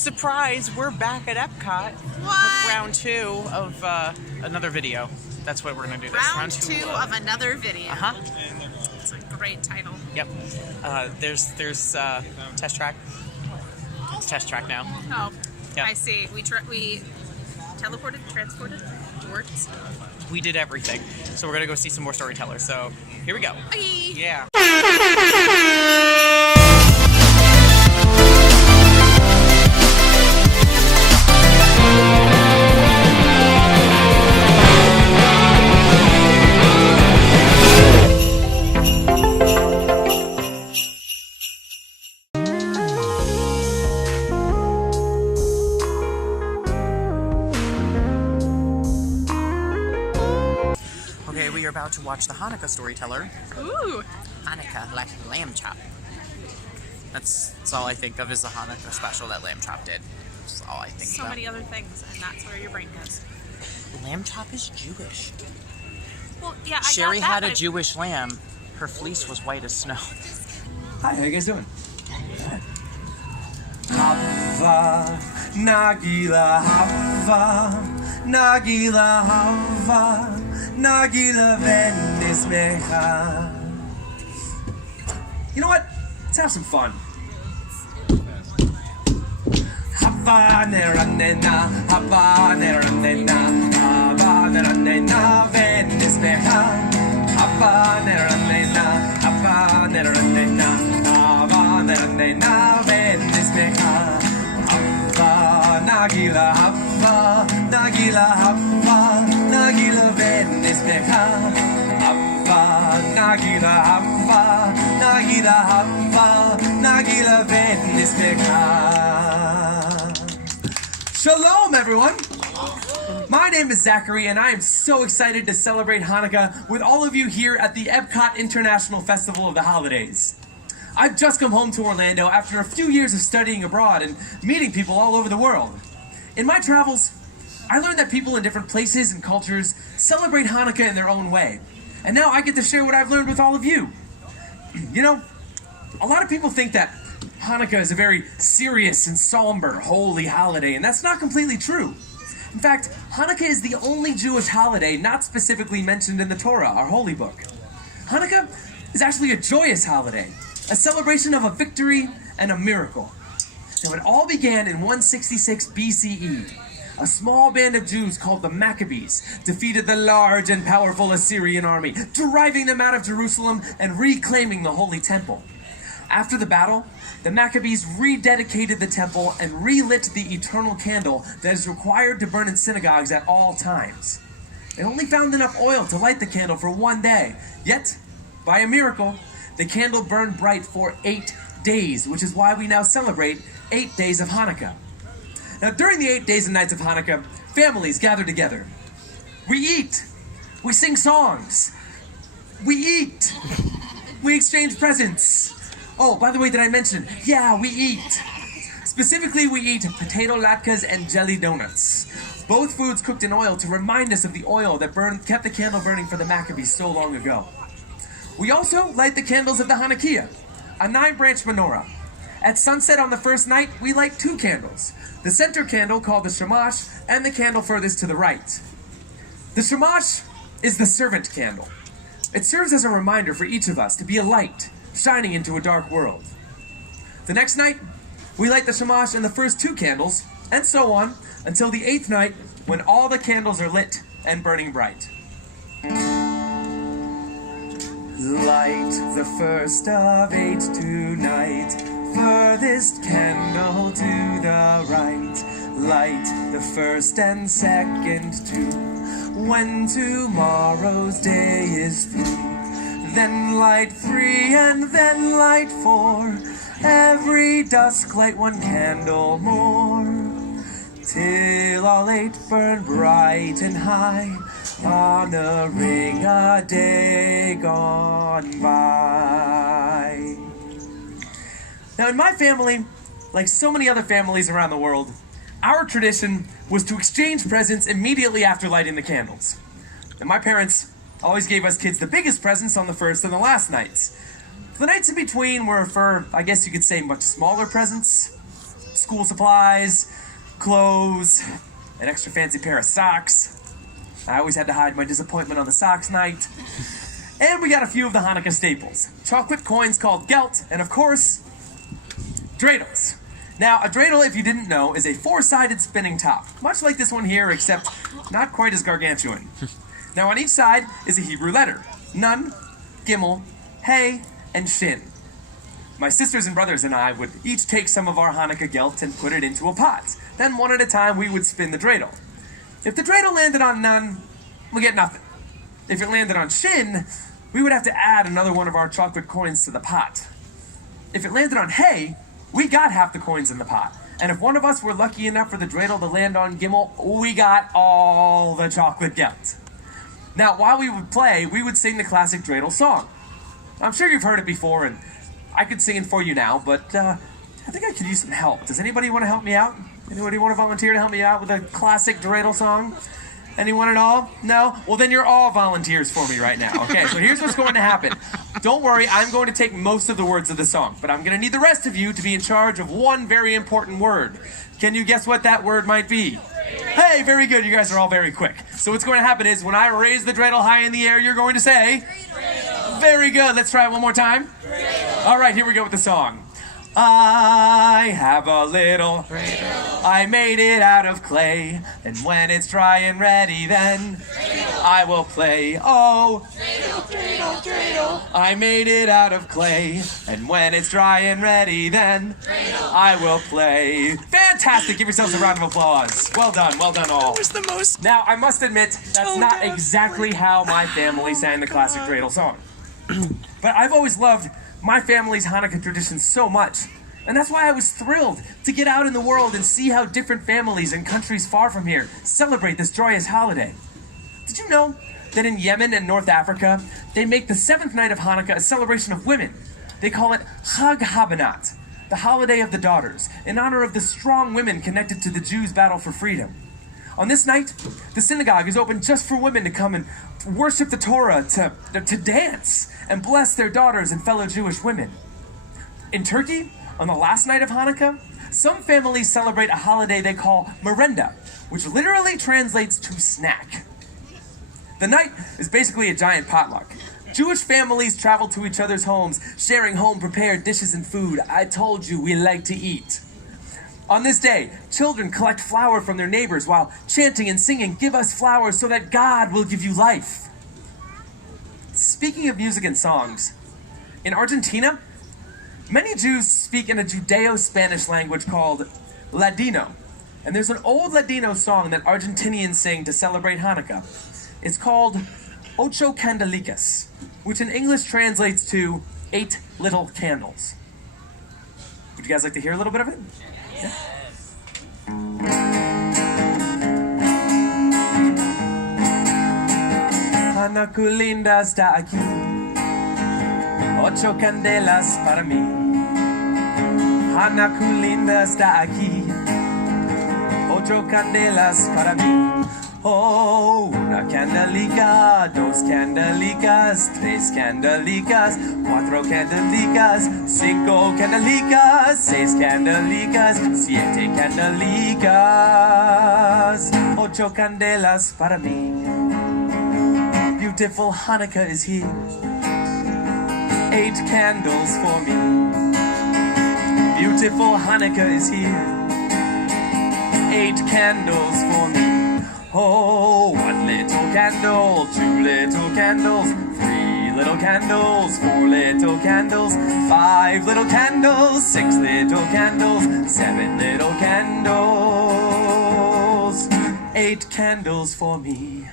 Surprise, we're back at Epcot with round 2 of another video. That's what we're going to do. Round two of another video. It's a great title. Yep. There's test track. It's test track now. Oh, yep. I see. We teleported, transported, worked. We did everything. So we're going to go see some more storytellers. So here we go. Bye. Yeah. We are about to watch the Hanukkah storyteller. Ooh! Hanukkah, like lamb chop. That's all I think of is the Hanukkah special that Lamb Chop did. That's all I think So about. many other things, and that's where your brain goes. Lamb Chop is Jewish. Well, yeah, I Sherry got that, had a Jewish lamb. Her fleece was white as snow. Hi, how you guys doing? Hava, Nagila, Hava, Nagila, Hava, Nagila, Venismecha. You know what? Let's have some fun. Hava, Neranena, Hava, Neranena, Hava, Neranena, Venismecha. Hava, Neranena, Hava, Neranena, Hava, Neranena, Venismecha. Hava, Nagila, Hava, Nagila, Hava, Nagila, Venismecha. Hava, Nagila, Hava, Nagila, Hava, Nagila, Venismecha. Shalom, everyone. My name is Zachary, and I am so excited to celebrate Hanukkah with all of you here at the Epcot International Festival of the Holidays. I've just come home to Orlando after a few years of studying abroad and meeting people all over the world. In my travels, I learned that people in different places and cultures celebrate Hanukkah in their own way. And now I get to share what I've learned with all of you. You know, a lot of people think that Hanukkah is a very serious and somber, holy holiday, and that's not completely true. In fact, Hanukkah is the only Jewish holiday not specifically mentioned in the Torah, our holy book. Hanukkah is actually a joyous holiday, a celebration of a victory and a miracle. Now, it all began in 166 BCE. A small band of Jews called the Maccabees defeated the large and powerful Assyrian army, driving them out of Jerusalem and reclaiming the Holy Temple. After the battle, the Maccabees rededicated the temple and relit the eternal candle that is required to burn in synagogues at all times. They only found enough oil to light the candle for one day, yet, by a miracle, the candle burned bright for 8 days, which is why we now celebrate 8 days of Hanukkah. Now, during the 8 days and nights of Hanukkah, families gather together. We eat. We sing songs. We eat. We exchange presents. Oh, by the way, did I mention? Yeah, we eat. Specifically, we eat potato latkes and jelly donuts. Both foods cooked in oil to remind us of the oil that kept the candle burning for the Maccabees so long ago. We also light the candles of the Hanukkah, a 9-branch menorah. At sunset on the first night, we light 2 candles. The center candle, called the shamash, and the candle furthest to the right. The shamash is the servant candle. It serves as a reminder for each of us to be a light, shining into a dark world. The next night, we light the shamash and the first 2 candles, and so on, until the 8th night, when all the candles are lit and burning bright. Light the first of 8 tonight, furthest candle to the right. Light the first and second too, when tomorrow's day is through. Then light 3 and then light 4, every dusk light 1 candle more, till all 8 burn bright and high, honoring a day gone by. Now, in my family, like so many other families around the world, our tradition was to exchange presents immediately after lighting the candles. And my parents always gave us kids the biggest presents on the first and the last nights. The nights in between were for, I guess you could say, much smaller presents. school supplies, clothes, an extra fancy pair of socks. I always had to hide my disappointment on the socks night. And we got a few of the Hanukkah staples. Chocolate coins called gelt, and of course, dreidels. Now, a dreidel, if you didn't know, is a four-sided spinning top, much like this one here, except not quite as gargantuan. Now, on each side is a Hebrew letter: Nun, Gimel, Hey, and Shin. My sisters and brothers and I would each take some of our Hanukkah gelt and put it into a pot. Then, one at a time, we would spin the dreidel. If the dreidel landed on Nun, we get nothing. If it landed on Shin, we would have to add another one of our chocolate coins to the pot. If it landed on Hey, we got half the coins in the pot. And if one of us were lucky enough for the dreidel to land on Gimel, we got all the chocolate gelt. Now, while we would play, we would sing the classic dreidel song. I'm sure you've heard it before, and I could sing it for you now, but I think I could use some help. Does anybody want to help me out? Anybody want to volunteer to help me out with a classic dreidel song? Anyone at all? No? Well, then you're all volunteers for me right now. Okay, so here's what's going to happen. Don't worry, I'm going to take most of the words of the song, but I'm going to need the rest of you to be in charge of one very important word. Can you guess what that word might be? Hey, very good. You guys are all very quick. So what's going to happen is when I raise the dreidel high in the air, you're going to say? Dreidel. Very good. Let's try it one more time. Dreidel. All right, here we go with the song. I have a little dreidel. I made it out of clay, and when it's dry and ready, then dreidel. I will play. Oh, dreidel, dreidel, dreidel. I made it out of clay, and when it's dry and ready, then dreidel. I will play. Fantastic! Give yourselves a round of applause. Well done all. That was the most. Now, I must admit, that's not exactly how my family sang the classic dreidel song. But I've always loved my family's Hanukkah tradition so much. And that's why I was thrilled to get out in the world and see how different families in countries far from here celebrate this joyous holiday. Did you know that in Yemen and North Africa, they make the seventh night of Hanukkah a celebration of women? They call it Chag HaBanat, the holiday of the daughters, in honor of the strong women connected to the Jews' battle for freedom. On this night, the synagogue is open just for women to come and worship the Torah, to dance, and bless their daughters and fellow Jewish women. In Turkey, on the last night of Hanukkah, some families celebrate a holiday they call merenda, which literally translates to snack. The night is basically a giant potluck. Jewish families travel to each other's homes, sharing home-prepared dishes and food. I told you we like to eat. On this day, children collect flour from their neighbors while chanting and singing, "Give us flowers so that God will give you life." Speaking of music and songs, in Argentina, many Jews speak in a Judeo-Spanish language called Ladino. And there's an old Ladino song that Argentinians sing to celebrate Hanukkah. It's called Ocho Candelicas, which in English translates to 8 little candles. Would you guys like to hear a little bit of it? Yeah. Hanukkah linda está aquí, 8 candelas para mí. Hanukkah linda está aquí, 8 candelas para mí. Oh, una candelica, 2 candelicas, 3 candelicas, 4 candelicas, 5 candelicas, 6 candelicas, 7 candelicas, 8 candelas para mí. Beautiful Hanukkah is here, 8 candles for me. Beautiful Hanukkah is here, 8 candles for me. Oh, 1 little candle, 2 little candles, 3 little candles, 4 little candles, 5 little candles, 6 little candles, 7 little candles, 8 candles for me.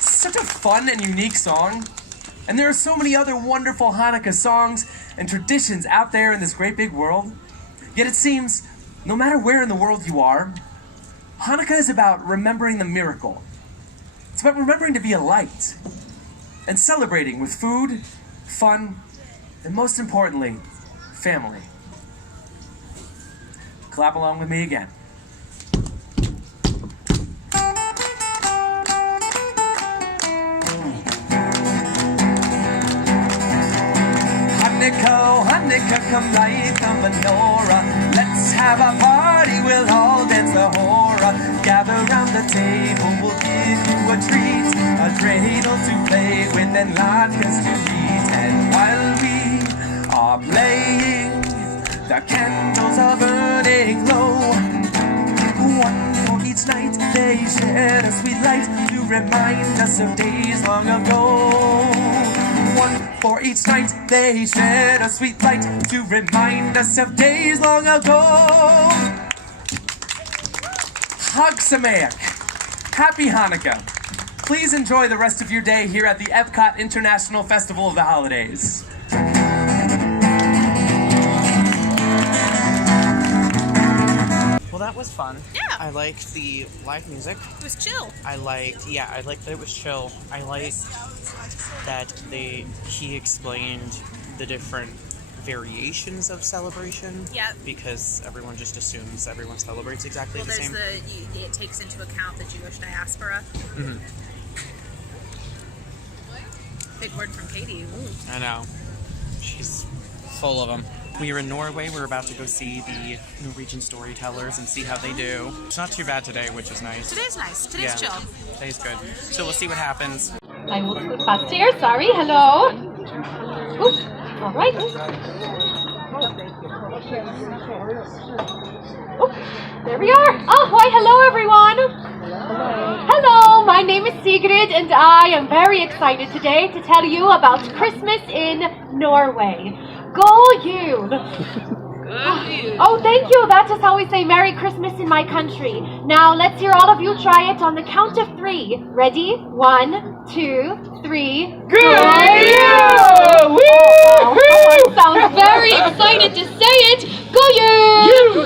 Such a fun and unique song. And there are so many other wonderful Hanukkah songs and traditions out there in this great big world. Yet it seems, no matter where in the world you are, Hanukkah is about remembering the miracle. It's about remembering to be a light and celebrating with food, fun, and most importantly, family. Clap along with me again. Hanukkah, Hanukkah, come light the menorah. Let's have a party, we'll all dance the hora. Gather round the table, we'll give you a treat. A dreidel to play with and latkes to eat. And while we are playing, the candles are burning low. One for each night, they shed a sweet light to remind us of days long ago. One for each night, they shed a sweet light to remind us of days long ago. Chag Sameach. Happy Hanukkah. Please enjoy the rest of your day here at the Epcot International Festival of the Holidays. Well, that was fun. Yeah. I liked the live music. It was chill. I liked that it was chill. I liked that he explained the different variations of celebration. Yeah. Because everyone just assumes everyone celebrates exactly the same. It takes into account the Jewish diaspora. Mm-hmm. Big word from Katie. Ooh. I know. She's full of them. We are in Norway. We're about to go see the Norwegian storytellers and see how they do. It's not too bad today, which is nice. Today's nice. Today's chill. Today's good. So we'll see what happens. I will scoot past here. Sorry. Hello. Oops. All right. Oh, there we are. Oh, why, hello, everyone. Hello, my name is Sigrid, and I am very excited today to tell you about Christmas in Norway. Go you! Oh, thank you. That is how we say Merry Christmas in my country. Now, let's hear all of you try it on the count of 3. Ready? 1, 2, 3. Good you! Someone sounds very excited to say it. Go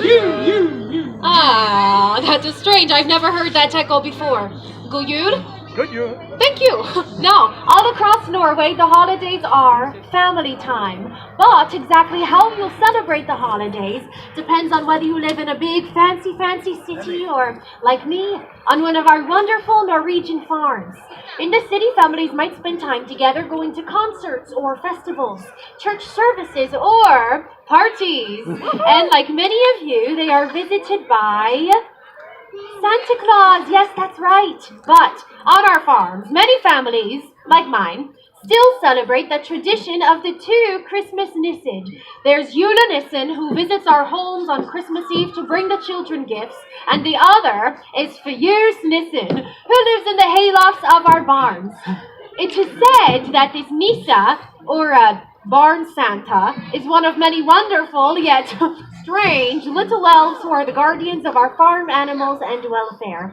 you! Ah, that is strange. I've never heard that echo before. Go you? Good you! Thank you. Now, all across Norway, the holidays are family time. But exactly how you'll celebrate the holidays depends on whether you live in a big, fancy city or, like me, on one of our wonderful Norwegian farms. In the city, families might spend time together going to concerts or festivals, church services, or parties. And like many of you, they are visited by Santa Claus. Yes, that's right. But on our farms, many families, like mine, still celebrate the tradition of the 2 Christmas Nissen. There's Julenissen, who visits our homes on Christmas Eve to bring the children gifts, and the other is Nissen, who lives in the haylofts of our barns. It is said that this Nissa, or Barn Santa, is one of many wonderful yet strange little elves who are the guardians of our farm animals and welfare.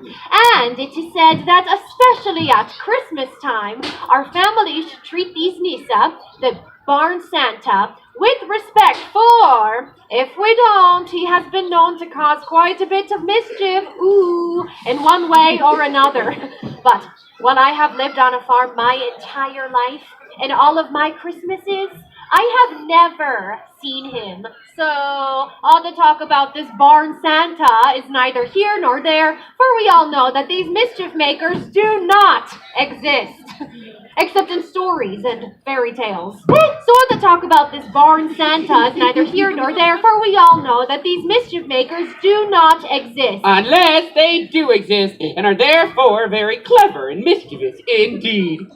And it is said that especially at Christmas time, our families should treat these Nissa, the Barn Santa, with respect, for if we don't, he has been known to cause quite a bit of mischief, in one way or another. But when I have lived on a farm my entire life, in all of my Christmases, I have never seen him. So, all the talk about this Barn Santa is neither here nor there, for we all know that these mischief makers do not exist. Except in stories and fairy tales. So all the talk about this Barn Santa is neither here nor there, for we all know that these mischief makers do not exist. Unless they do exist, and are therefore very clever and mischievous indeed.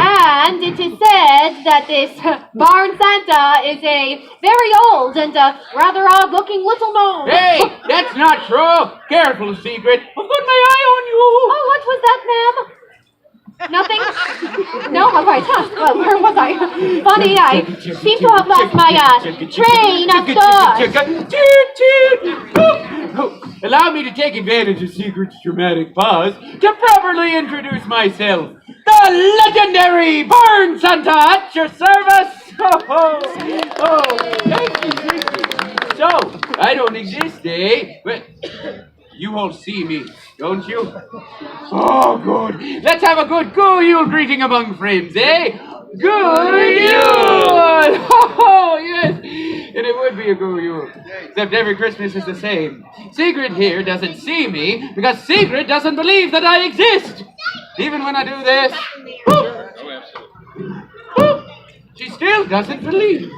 And it is said that this Barn Santa is a very old and rather odd-looking little gnome. Hey, that's not true. Careful, Secret. I've got my eye on you. Oh, what was that, ma'am? Nothing? No? All right. Well, where was I? Funny, I seem to have lost my train of thought. Allow me to take advantage of Secret's dramatic pause to properly introduce myself. The legendary Barn Santa at your service! Oh, thank you. So, I don't exist, eh? But you all see me, don't you? Oh, good. Let's have a good Go-Yule greeting among friends, eh? Go-Yule! Oh, yes. And it would be a Go-Yule. Except every Christmas is the same. Secret here doesn't see me because Secret doesn't believe that I exist. Even when I do this. She still doesn't believe.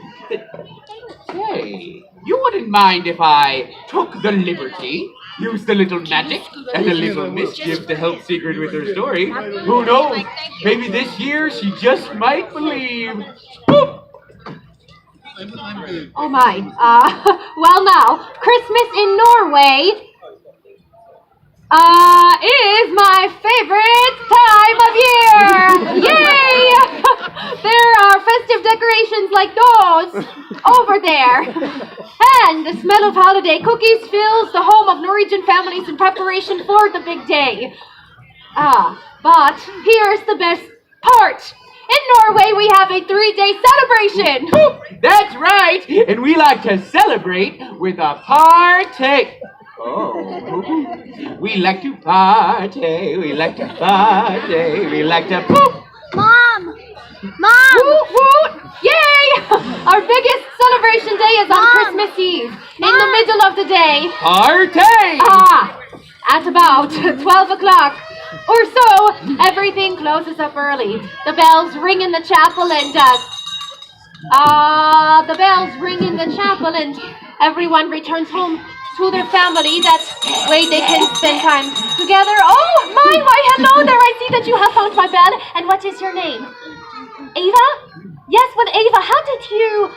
Say, you wouldn't mind if I took the liberty, used a little magic and a little mischief to help Sigrid with her story. Who knows? Maybe this year she just might believe. Boop. Oh my. Well now, Christmas in Norway is my favorite time of year! Yay! There are festive decorations like those over there. And the smell of holiday cookies fills the home of Norwegian families in preparation for the big day. But here's the best part. In Norway, we have a 3-day celebration. That's right, and we like to celebrate with a party. Oh, we like to party, we like to party, we like to poop. Mom! Woot woot! Yay! Our biggest celebration day is on Christmas Eve, in the middle of the day. Party! At about 12 o'clock or so, everything closes up early. The bells ring in the chapel and everyone returns home to their family. That way they can spend time together. Oh, why, hello there. I see that you have found my bell. And what is your name? Ava? Yes, but Ava, how did you...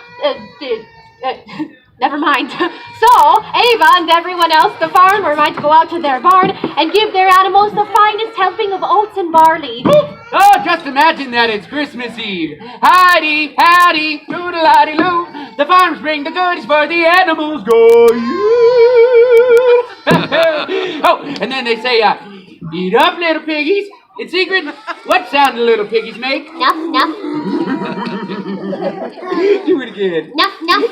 Never mind. So, Ava and everyone else, the farmer, might go out to their barn and give their animals the finest helping of oats and barley. Oh, just imagine that it's Christmas Eve. Howdy, howdy, doodle-lotty-loo. The farms bring the goods for the animals go. Oh, and then they say, eat up, little piggies. In secret, what sound do little piggies make? Nuff, nuff. Do it again. Nuff, nuff.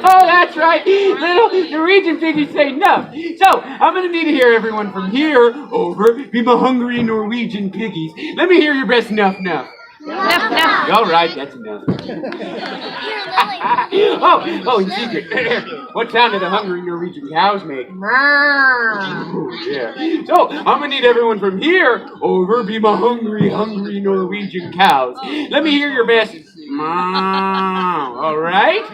Oh, that's right. Little Norwegian piggies say nuff. So, I'm going to need to hear everyone from here over be my hungry Norwegian piggies. Let me hear your best nuff, nuff. Nuff, nuff. All right, that's enough. Oh, in secret. What sound do the hungry Norwegian cows make? Oh, yeah. So, I'm going to need everyone from here over be my hungry Norwegian cows. Let me hear your best. All right?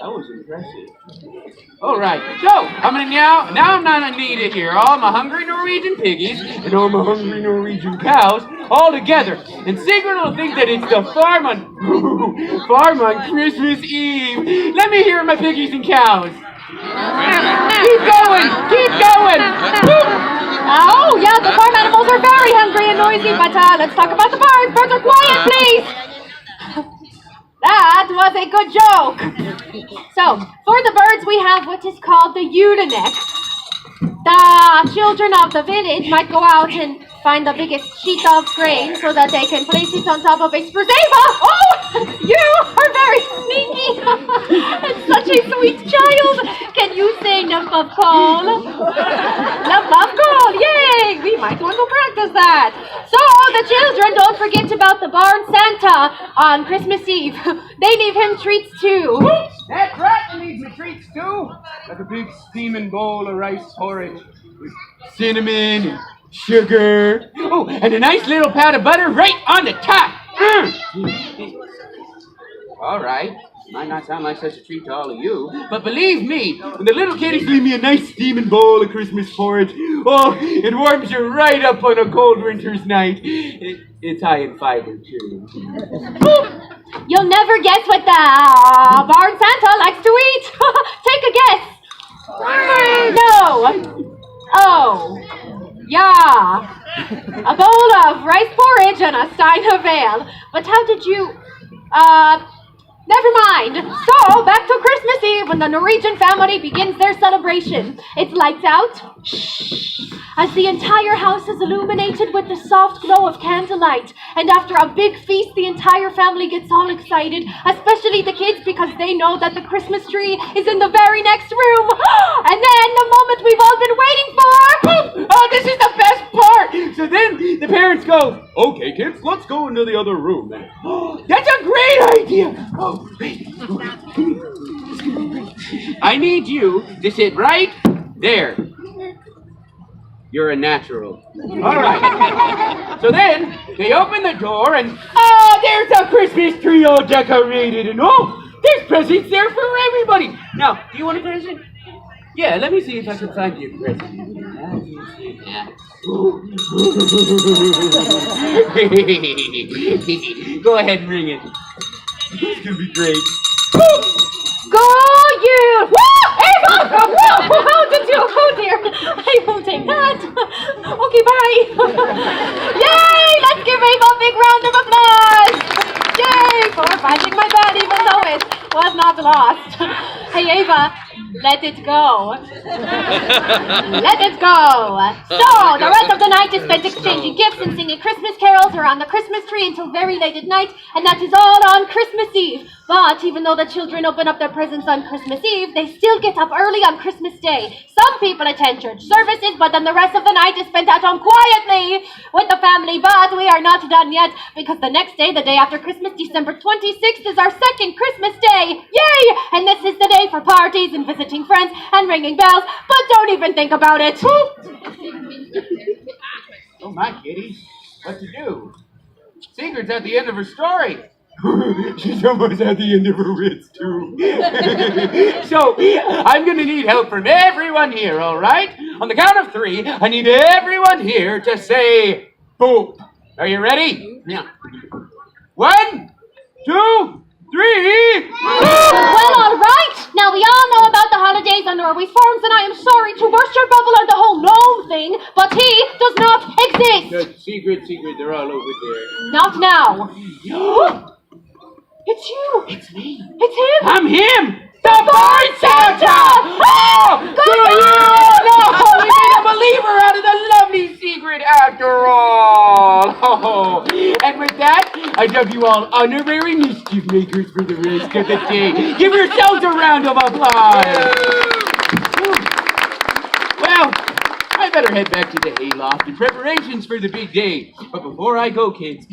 That was impressive. All right. So, I'm going to now I'm going to need to hear all my hungry Norwegian piggies and all my hungry Norwegian cows all together. And Sigrid will think that it's the farm on Christmas Eve. Let me hear my piggies and cows. Keep going. Oh, yeah, the farm animals are very hungry and noisy, but let's talk about the birds. Birds are quiet, please. That was a good joke. So, for the birds, we have what is called the Julenek. The children of the village might go out and find the biggest sheet of grain so that they can place it on top of a spruce. Ava! Oh, you are very sneaky. And such a sweet child. Can you say Nuff-Puff-Call? Nuff-Puff-Call, yay! We might want to practice that. So, the children, don't forget about the barn Santa on Christmas Eve. They leave him treats too. That's right, you need my treats too. Like a big steaming bowl of rice porridge with cinnamon and sugar. Oh, and a nice little pat of butter right on the top. All right. Might not sound like such a treat to all of you, but believe me, when the little kiddies leave me a nice steaming bowl of Christmas porridge, oh, it warms you right up on a cold winter's night. It's high in fiber, too. You'll never guess what the barn Santa likes to eat. Take a guess. No. Oh. Yeah. A bowl of rice porridge and a stein of ale. But how did you... Never mind. So, back to Christmas Eve when the Norwegian family begins their celebration. It's lights out. Shh. As the entire house is illuminated with the soft glow of candlelight. And after a big feast, the entire family gets all excited, especially the kids, because they know that the Christmas tree is in the very next room. And then the moment we've all been waiting for. Oh, this is the best part. So then the parents go, okay, kids, let's go into the other room then. That's a great idea. Oh, great. I need you to sit right there. You're a natural. All right. So then, They open the door and, there's a Christmas tree all decorated and there's presents there for everybody. Now, do you want a present? Yeah, let me see if I can find you a present. Go ahead and ring it. It's gonna be great. Go you! Woo! Ava! Woo! How did you? Oh dear! I won't take that. Okay, bye. Yay! Let's give Ava a big round of applause. Yay! For finding my bed, even though it was not lost. Hey Ava, let it go. Let it go. So, the rest of the night is spent exchanging gifts and singing Christmas carols around the Christmas tree until very late at night, and that is all on Christmas Eve. But even though the children open up their presents on Christmas Eve, they still get up early on Christmas Day. Some people attend church services, but then the rest of the night is spent at home quietly with the family. But we are not done yet, because the next day, the day after Christmas, December 26th, is our second Christmas Day. Yay! And this is the day for parties and visiting friends and ringing bells, but don't even think about it. Oh my kitty, what to do? Sigrid's at the end of her story. She's almost at the end of her wits too. So, I'm gonna need help from everyone here, alright? On the count of 3, I need everyone here to say boop. Are you ready? Yeah. 1, 2, 3. Well, all right. Now, we all know about the holidays on Norway's farms, and I am sorry to burst your bubble on the whole gnome thing, but he does not exist. Secret, they're all over there. Not now. It's you. It's me. It's him. I'm him. The Barn Santa! Oh! No! We made a believer out of the lovely secret after all! Oh. And with that, I dub you all honorary mischief makers for the rest of the day. Give yourselves a round of applause! Well, I better head back to the hayloft in preparations for the big day. But before I go, kids,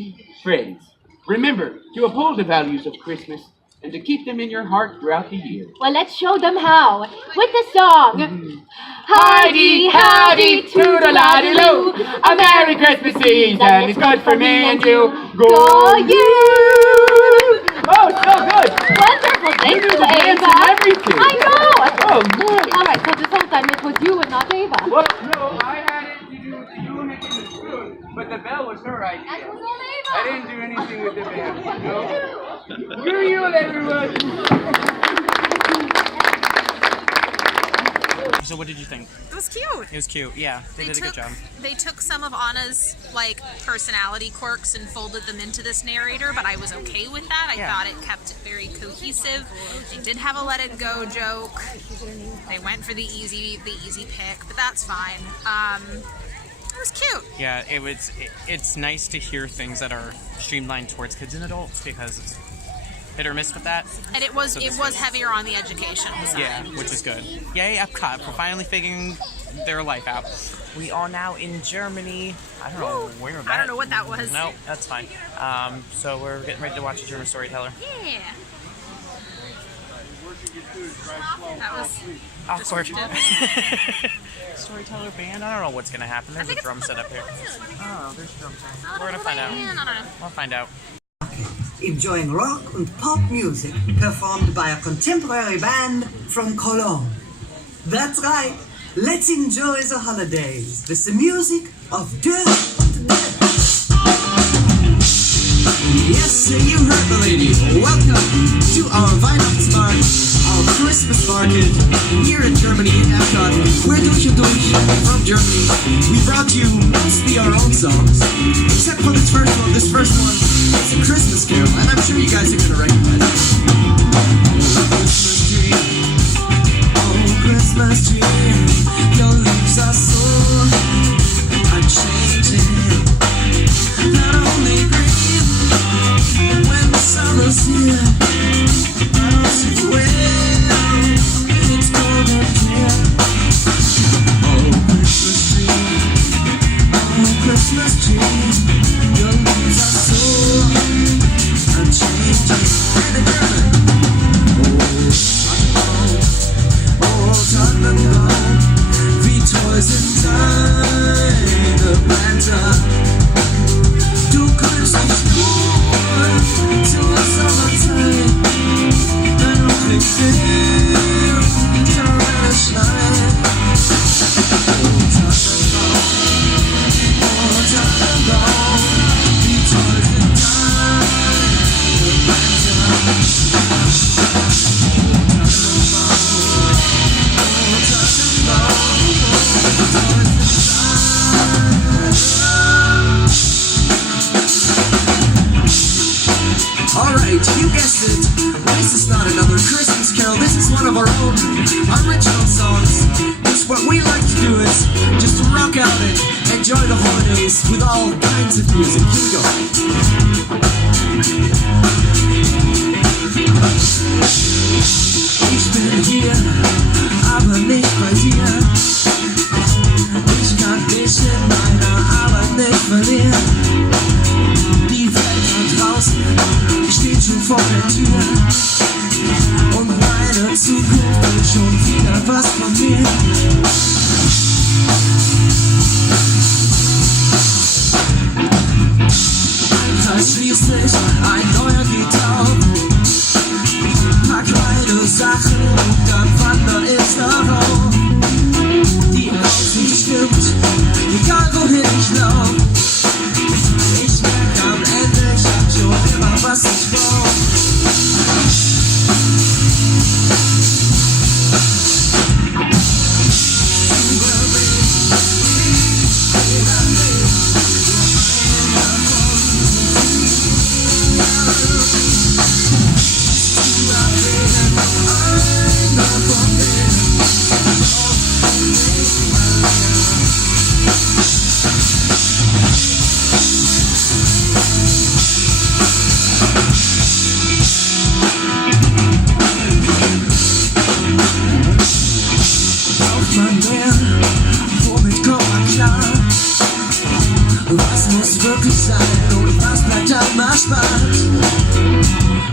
friends, remember to uphold the values of Christmas and to keep them in your heart throughout the year. Well, let's show them how. With the song. Howdy, howdy, toodle-loddy-loo. A Merry Christmas season is good for me and you. Go you! Oh, so good. Wonderful. Thank you, Ava. Ava. Everything. I know. Oh, nice. All right, so this whole time it was you and not Ava. Well, no, I had it to do with the eunuch and the spoon, but the bell was her idea. That was all Ava. I didn't do anything with the bell. No. You're you, everyone. So what did you think? It was cute. It was cute, yeah. They did a good job. They took some of Anna's personality quirks and folded them into this narrator, but I was okay with that. I thought it kept it very cohesive. They did have a let it go joke. They went for the easy pick, but that's fine. It was cute. Yeah, it's nice to hear things that are streamlined towards kids and adults, because it's hit or miss with that. And it was heavier on the educational side. Yeah, which is good. Yay, Epcot for finally figuring their life out. We are now in Germany. I don't know where that. I don't know what that was. No, that's fine. So we're getting ready to watch a German storyteller. Yeah. That was Awkward. Storyteller band? I don't know what's gonna happen. There's a drum set up here. Oh, there's drums. We're gonna find out. I don't know. We'll find out. Enjoying rock and pop music performed by a contemporary band from Cologne. That's right, let's enjoy the holidays with the music of Durch Und Durch. Yes, you heard the lady. Welcome to our Weihnachtsmarkt, our Christmas market here in Germany, in Epcot. We're Durch Und Durch from Germany. We brought you mostly our own songs, except for this first one. This first one is a Christmas carol, and I'm sure you guys are going to recognize it. Christmas tree, oh Christmas tree, your leaves are so unchanging. Not only green when the summer's here, but also when it's cold and clear. Oh Christmas tree, your leaves are so unchanging. And German. Oh Tannenbaum, wie toll sind deine Blätter. Du Alright, you guessed it. This is not another Christmas carol. This is one of our own original songs. Just what we like to do is just to rock out and enjoy the holidays with all kinds of music. Here we go. Ich bin hier, aber nicht bei dir. Ich kann dich in meiner Arbeit nicht verlieren. Die Welt da draußen steht schon vor der Tür. Und meine Zukunft will schon wieder was von mir. Als schließlich ein neuer geht auf. Pack meine Sachen und dann wander ich darauf. Die Aussicht stimmt, egal wohin ich lauf. Ich merk am Ende, ich hab schon immer was ich brauch. Wirklich sein und was bleibt am Marschband?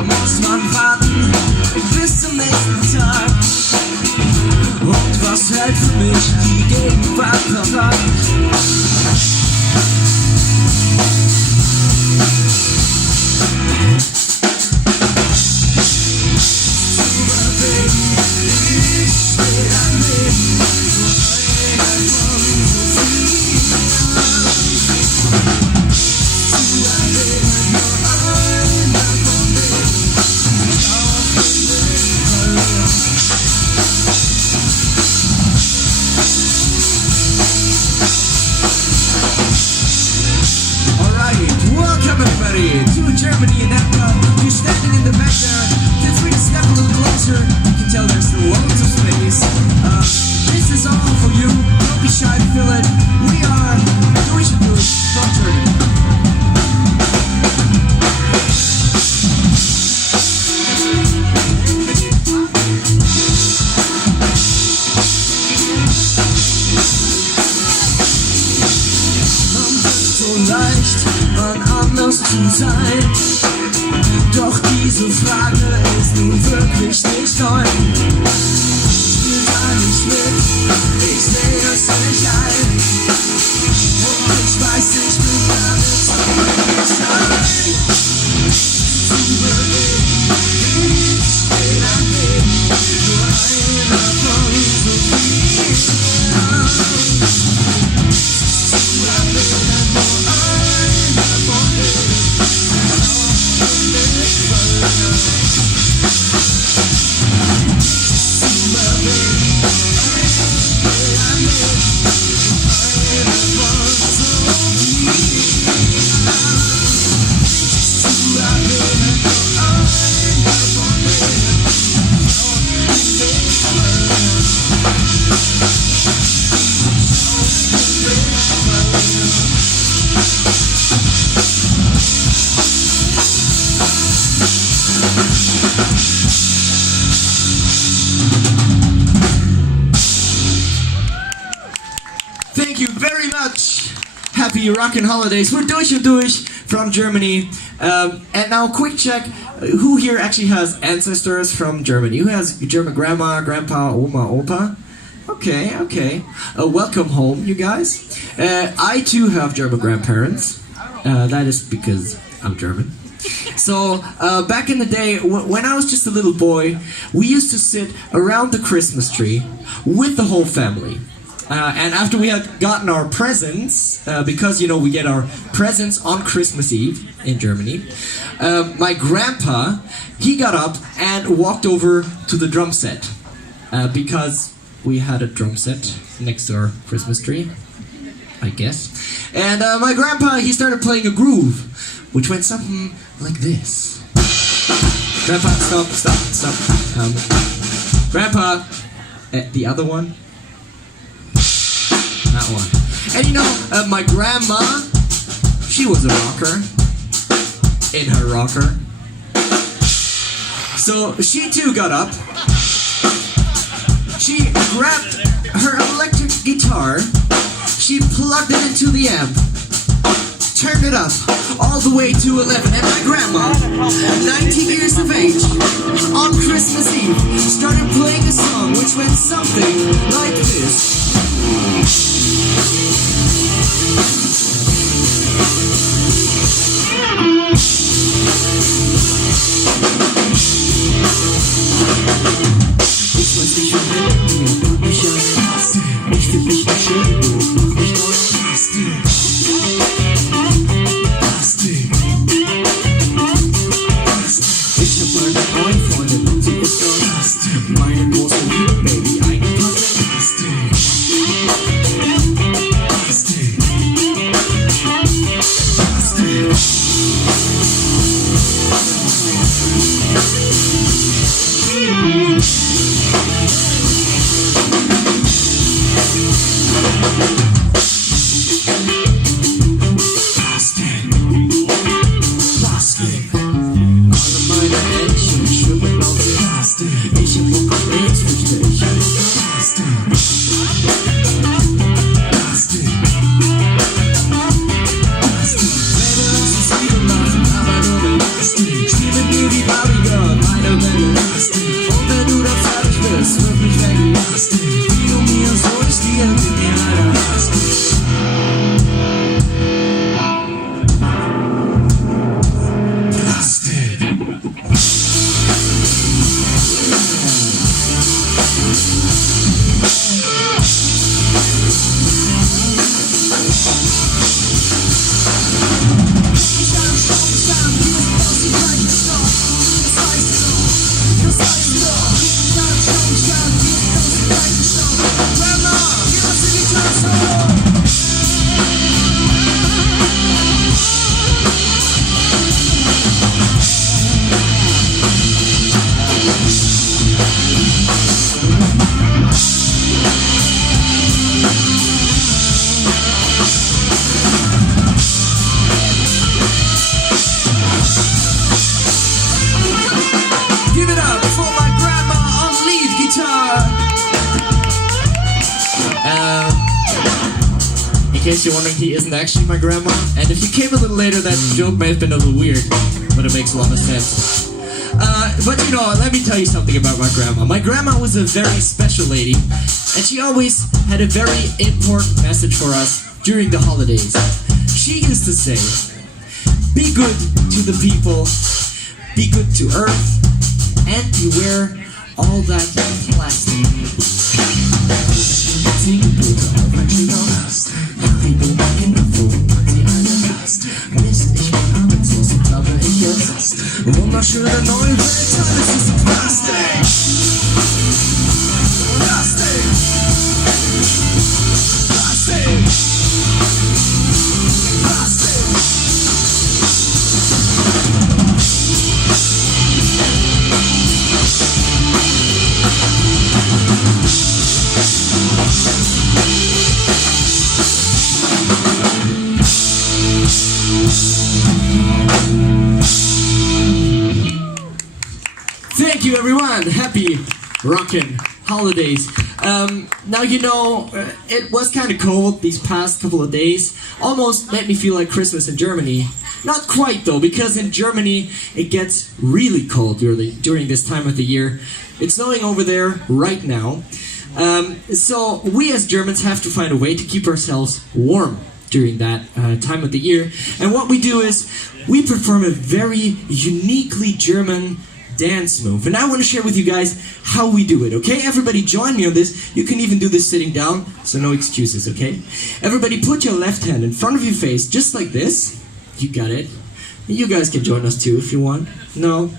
Muss man warten bis zum nächsten Tag? Und was hält für mich die Gegenwart parat? To Germany and Epcot. You're standing in the back there. Feel free to step a little closer. You can tell there's loads of space. This is all for you. Don't be shy to fill it. We are Durch Und Durch from Germany. Anders zu sein. Doch diese Frage ist nun wirklich nicht neu. Spiel da nicht mit, ich sehe es nicht ein. Und ich weiß, ich bin damit nicht allein. Zu bewegen, ich stehe daneben, nur einer von so vielen. Zu erwähnen, nur einer von denen. Happy rockin' holidays. We're Durch Und Durch from Germany. And now, quick check. Who here actually has ancestors from Germany? Who has German grandma, grandpa, oma, opa? Okay, okay. Welcome home, you guys. I too have German grandparents. That is because I'm German. So, back in the day, when I was just a little boy, we used to sit around the Christmas tree with the whole family. And after we had gotten our presents, because, you know, we get our presents on Christmas Eve in Germany, my grandpa, he got up and walked over to the drum set, because we had a drum set next to our Christmas tree, I guess. And my grandpa, he started playing a groove, which went something like this. Grandpa, stop. Grandpa, the other one? That one. And you know, my grandma, she was a rocker. In her rocker. So she too got up. She grabbed her electric guitar. She plugged it into the amp. Turned it up all the way to 11. And my grandma, 90 years of age, on Christmas Eve, started playing a song which went something like this. In case you're wondering, he isn't actually my grandma. And if you came a little later, that joke may have been a little weird, but it makes a lot of sense. But you know, let me tell you something about my grandma. My grandma was a very special lady, and she always had a very important message for us during the holidays. She used to say, be good to the people, be good to Earth, and beware all that plastic. Wunderschöne neue Welt, alles ist Plastik. Plastik. Plastik. Plastik. Thank you, everyone. Happy rockin' holidays. Now, you know, it was kind of cold these past couple of days. Almost made me feel like Christmas in Germany. Not quite, though, because in Germany it gets really cold during this time of the year. It's snowing over there right now. So we as Germans have to find a way to keep ourselves warm during that time of the year. And what we do is we perform a very uniquely German dance move. And I want to share with you guys how we do it, okay? Everybody join me on this. You can even do this sitting down, so no excuses, okay? Everybody put your left hand in front of your face, just like this. You got it. And you guys can join us too if you want. No?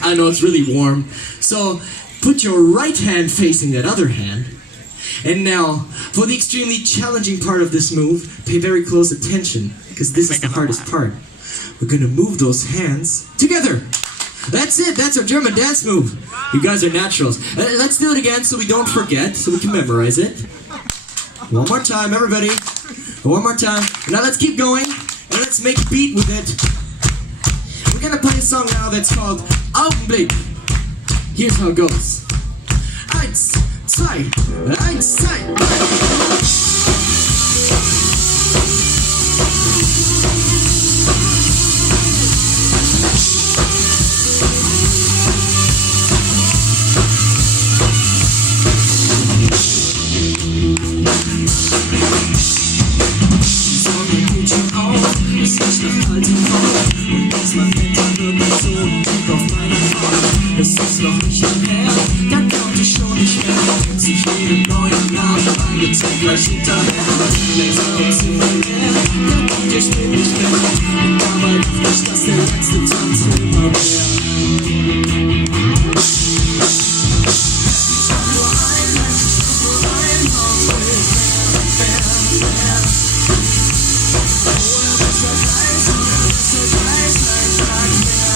I know it's really warm. So put your right hand facing that other hand. And now, for the extremely challenging part of this move, pay very close attention, because this is the hardest part. We're gonna move those hands together. Let's That's it. That's our German dance move. You guys are naturals. Let's do it again so we don't forget, so we can memorize it. One more time, everybody. One more time. Now let's keep going, and let's make a beat with it. We're gonna play a song now that's called Augenblick. Here's how it goes. 1, 2, 1, 2. Es ist noch nicht her, da kommt ich schon nicht mehr. Sich jedem neuen Namen eingezeigt, gleich hinterher. Längst uns immer mehr, der kommt, ich bin nicht mehr. Und dabei dachte ich, dass der letzte Tanz immer mehr. Ich hab nur ein Mensch, ich hab nur ein Augenblick, mehr. Oder besser gleich, ein Tag mehr.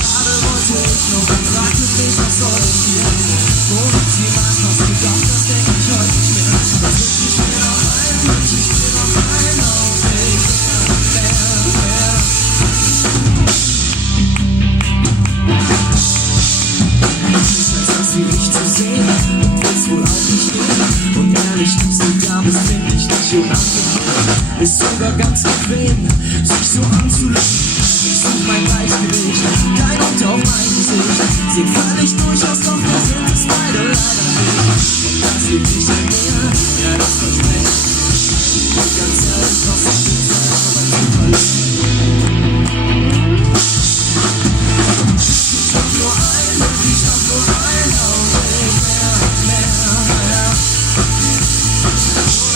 Gerade wollte ich noch und fragte mich, was soll ich hier? Wo liegt sie meist was gedacht, das denk ich heute nicht mehr. Das wünsch ich mir noch ein, wünsch ich mir noch ein Augenblick, mehr. Ich weiß, dass sie nicht zu sehen und will's wohl auch nicht nehmen. Und ehrlich, dass du da bist, find ich nicht unangenehm. Ist sogar ganz bequem, sich so anzulegen. Ich such mein Gleichgewicht, kein Hund auf mein Gesicht. Sieht völlig durchaus, doch wir sind es beide leider nicht. Und das liegt nicht an mir, ja das verspreche ich. Und ganz ehrlich, was ich will, sei aber zu verlieren. Ich hab nur ein Augenblick, mehr.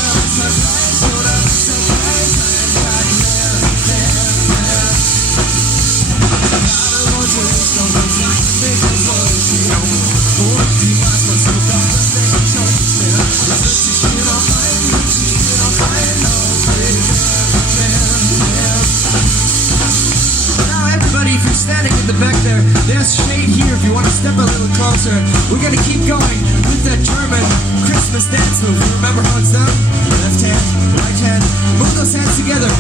Oder besser gleich, ein Tag mehr. Gerade wollte ich noch mal sagen, was soll ich hier? Wo ich die Maß was gedacht, das denk ich heute nicht mehr. Das wünsch ich mir noch ein, wünsch ich mir noch ein Augenblick, mehr. Now everybody, if you're standing in the back there, there's shade here if you want to step a little closer. We're gonna keep going with that German Christmas dance move. You remember how it's done? Left hand, right hand, move those hands together.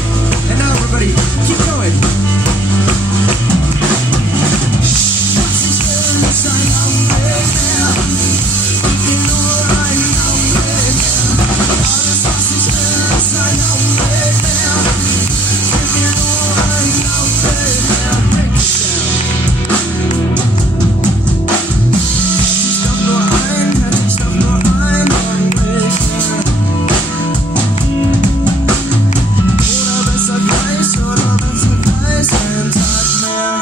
And now everybody, keep going. Ein Augenblick mehr, gib mir nur einen Augenblick mehr. Alles was ich will ist ein Augenblick mehr. Gib mir nur einen Augenblick mehr. Break it down. Hätte ich doch nur einen Augenblick mehr. Oder besser gleich, ein Tag mehr.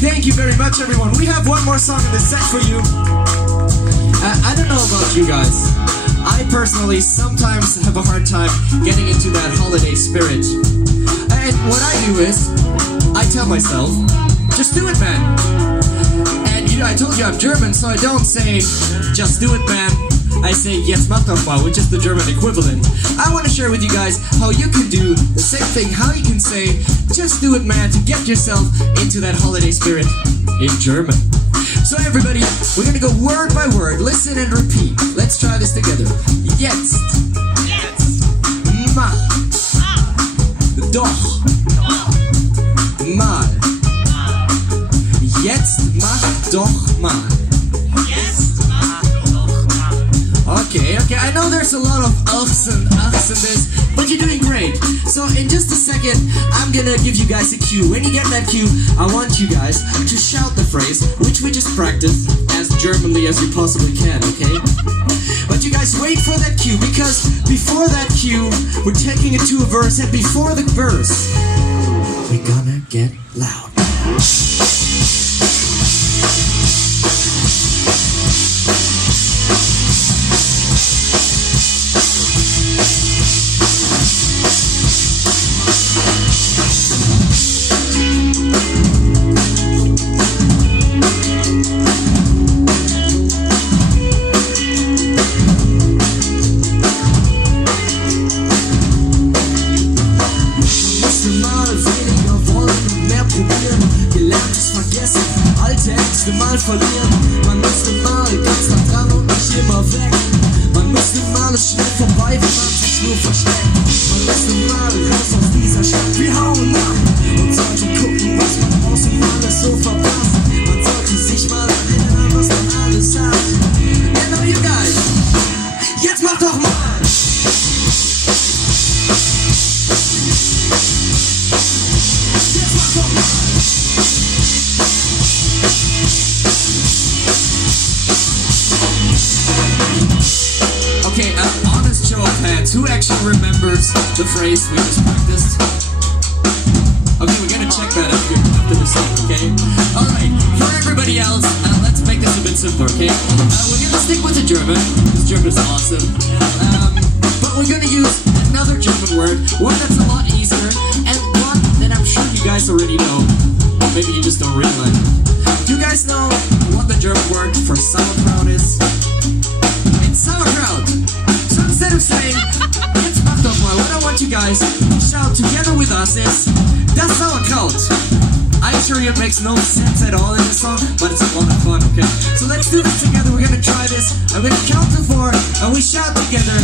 Thank you very much, everyone. We have one more song in the set for you. I don't know about you guys. I personally sometimes have a hard time getting into that holiday spirit. And what I do is, I tell myself, just do it, man. And you know, I told you I'm German, so I don't say, just do it, man. I say, jetzt mach doch mal, which is the German equivalent. I want to share with you guys how you can do the same thing, how you can say, just do it, man, to get yourself into that holiday spirit in German. So everybody, we're going to go word by word, listen and repeat. Let's try this together. Jetzt. Mach. Doch. Mal. Jetzt mach doch mal. there's a lot of ups and this, but you're doing great. So in just a second, I'm gonna give you guys a cue. When you get that cue, I want you guys to shout the phrase, which we just practiced as Germanly as you possibly can, okay? But you guys wait for that cue, because before that cue, we're taking it to a verse, and before the verse, we're gonna get loud. Mal verlieren, man müsste mal ganz nah dran und nicht immer weg. Man müsste mal es schnell vorbei, wenn man sich nur versteckt. Man müsste mal raus aus dieser Stadt, wir hauen ab und sollte gucken, was man draußen alles so verpasst. Man sollte sich mal erinnern, was man alles hat. Genau, you guys, jetzt macht doch mal! Jetzt macht doch mal! Okay, honest show of hands. Who actually remembers the phrase we just practiced? Okay, we're gonna check that after the song, okay? Alright, for everybody else, let's make this a bit simpler, okay? We're gonna stick with the German, because German is awesome. But we're gonna use another German word, one that's a lot easier, and one that I'm sure you guys already know. Maybe you just don't realize it. Do you guys know what the German word for sauerkraut is? It's sauerkraut. So instead of saying, jetzt macht doch mal, what I want you guys to shout together with us is, das sauerkraut. I assure you it makes no sense at all in this song, but it's a lot of fun, okay? So let's do this together, we're gonna try this. I'm gonna count to 4, and we shout together,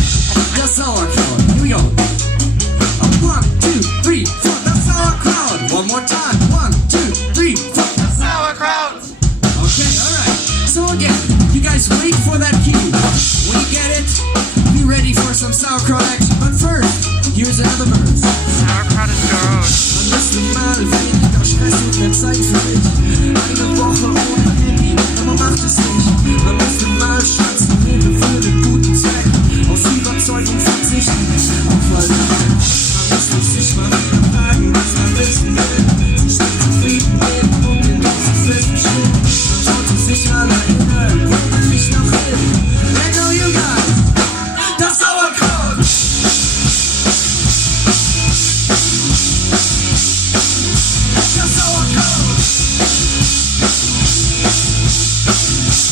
das sauerkraut. Here we go. 1, 2, 3, 4, das sauerkraut. One more time. 1, 2, 3, 4, das sauerkraut. Okay, alright. So again, you guys wait for that cue. When you get it, be ready for some sauerkraut action. But first, here's another verse. Sauerkraut is gross. Man müsste mal weniger Stress und mehr Zeit für mich. Eine Woche ohne Handy, aber man macht es nicht. Man müsste mal schwatzen, Hilfe für den guten Zweck. Aus Überzeugung verzichten, aufhalten. Man müsste sich mal wieder fragen, was man wissen will. Sich nicht zufrieden geben und den ganzen Film stehen. Man sollte sich mal erinnern, wo man nicht noch will. Let know you guys, das Sauerkraut! Das Sauerkraut!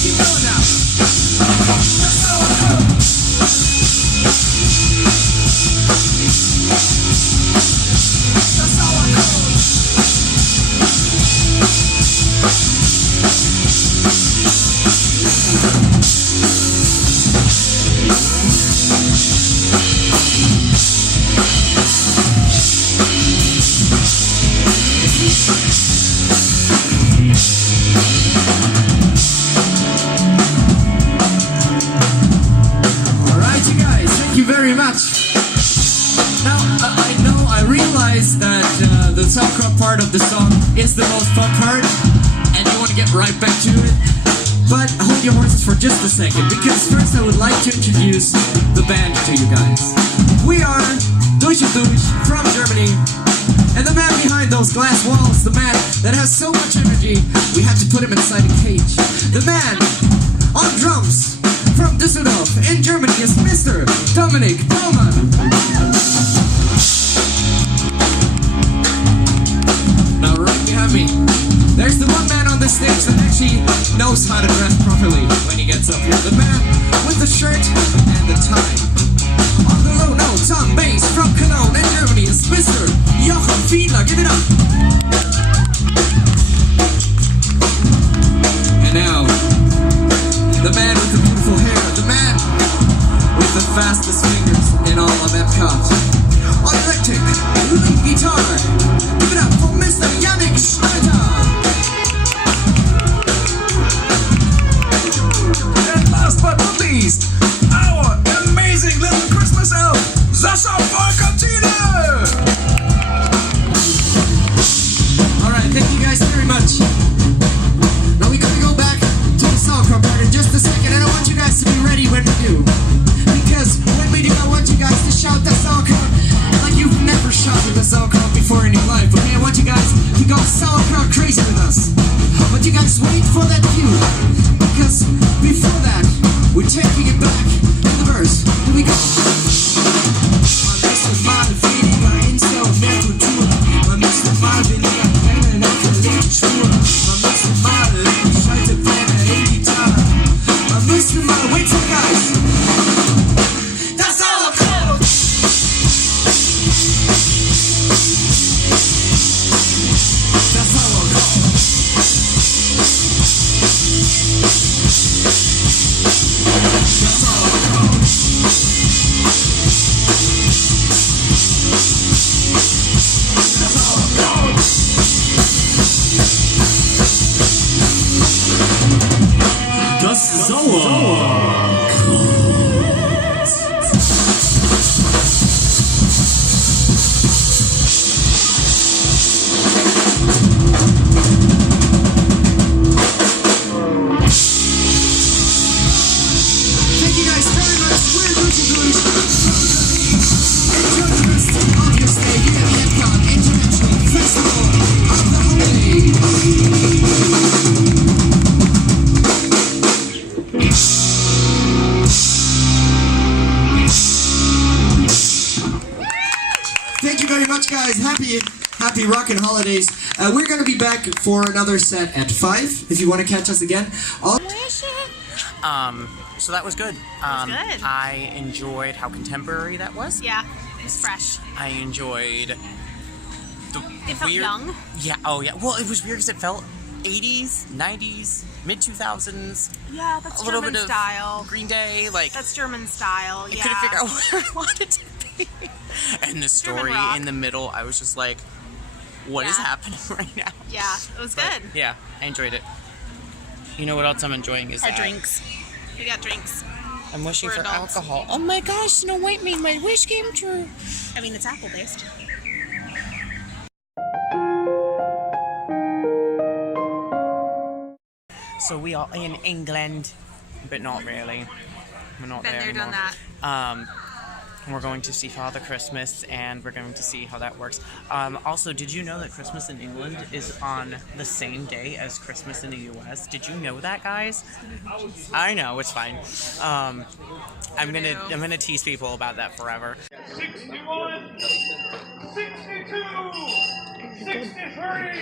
Keep going now! Das Sauerkraut! Das Sauerkraut! Alright, you guys, thank you very much. Now, I realize that the sauerkraut part of the song is the most fun part, and you want to get right back to it. But hold your horses for just a second, because first I would like to introduce the band to you guys. We are Durch Und Durch from Germany, and the man behind those glass walls, the man that has so much energy, we had to put him inside a cage. The man on drums from Düsseldorf in Germany is Mr. Dominik Baumann. Now right behind me, there's the one man on the stage that actually knows how to dress properly when he gets up here. The man with the shirt and the tie. On the low notes, on bass from Cologne in Germany is Mr. Jochen Fiedler. Give it up. And now, the man with the beautiful hair, the man with the fastest fingers in all of Epcot. On electric, lead guitar. Give it up for Mr. Yannick Schneider. And last but not least, our amazing little So guys, that's all I'm called. That's all I'm called. That's all I'm called. That's all I'm called. Das Sauerkraut. Thank you guys very much. We're Durch Und Durch. Judgments of your stay here at the Epcot International Festival of the Holidays. Thank you very much, guys. Happy rockin' holidays. We're gonna be back for another set at 5. If you want to catch us again. So that was good. good. I enjoyed how contemporary that was. Yeah, it was fresh. I enjoyed the It felt weird... young. Yeah, oh yeah. Well, it was weird because it felt 80s, 90s, mid-2000s. Yeah, that's A little German bit of style. Green Day, like... That's German style, I yeah. couldn't figure out where I wanted to be. And the story rock. in the middle, I was just like, what is Yeah. happening right now? Yeah, it was But, good. yeah, I enjoyed it. You know what else I'm enjoying is Our that drinks. We got drinks. I'm wishing We're for adults. alcohol. Oh my gosh, Snow White made my wish came true. I mean, it's apple based. So we are in England, but not really. We're not Been there there, anymore. done that. We're going to see Father Christmas, and we're going to see how that works. Also, did you know that Christmas in England is on the same day as Christmas in the U.S.? Did you know that, guys? I know, it's fine. I'm gonna tease people about that forever. 61, 62, 63,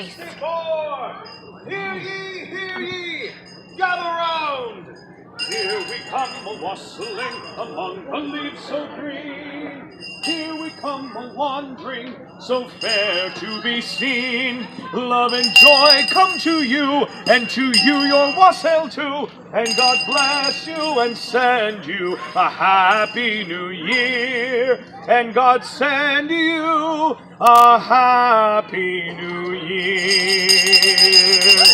64. Hear ye, hear ye, gather round. Here we come a-wassailing among the leaves so green. Here we come a-wandering, so fair to be seen. Love and joy come to you, and to you your wassail too. And God bless you and send you a happy new year. And God send you a happy new year.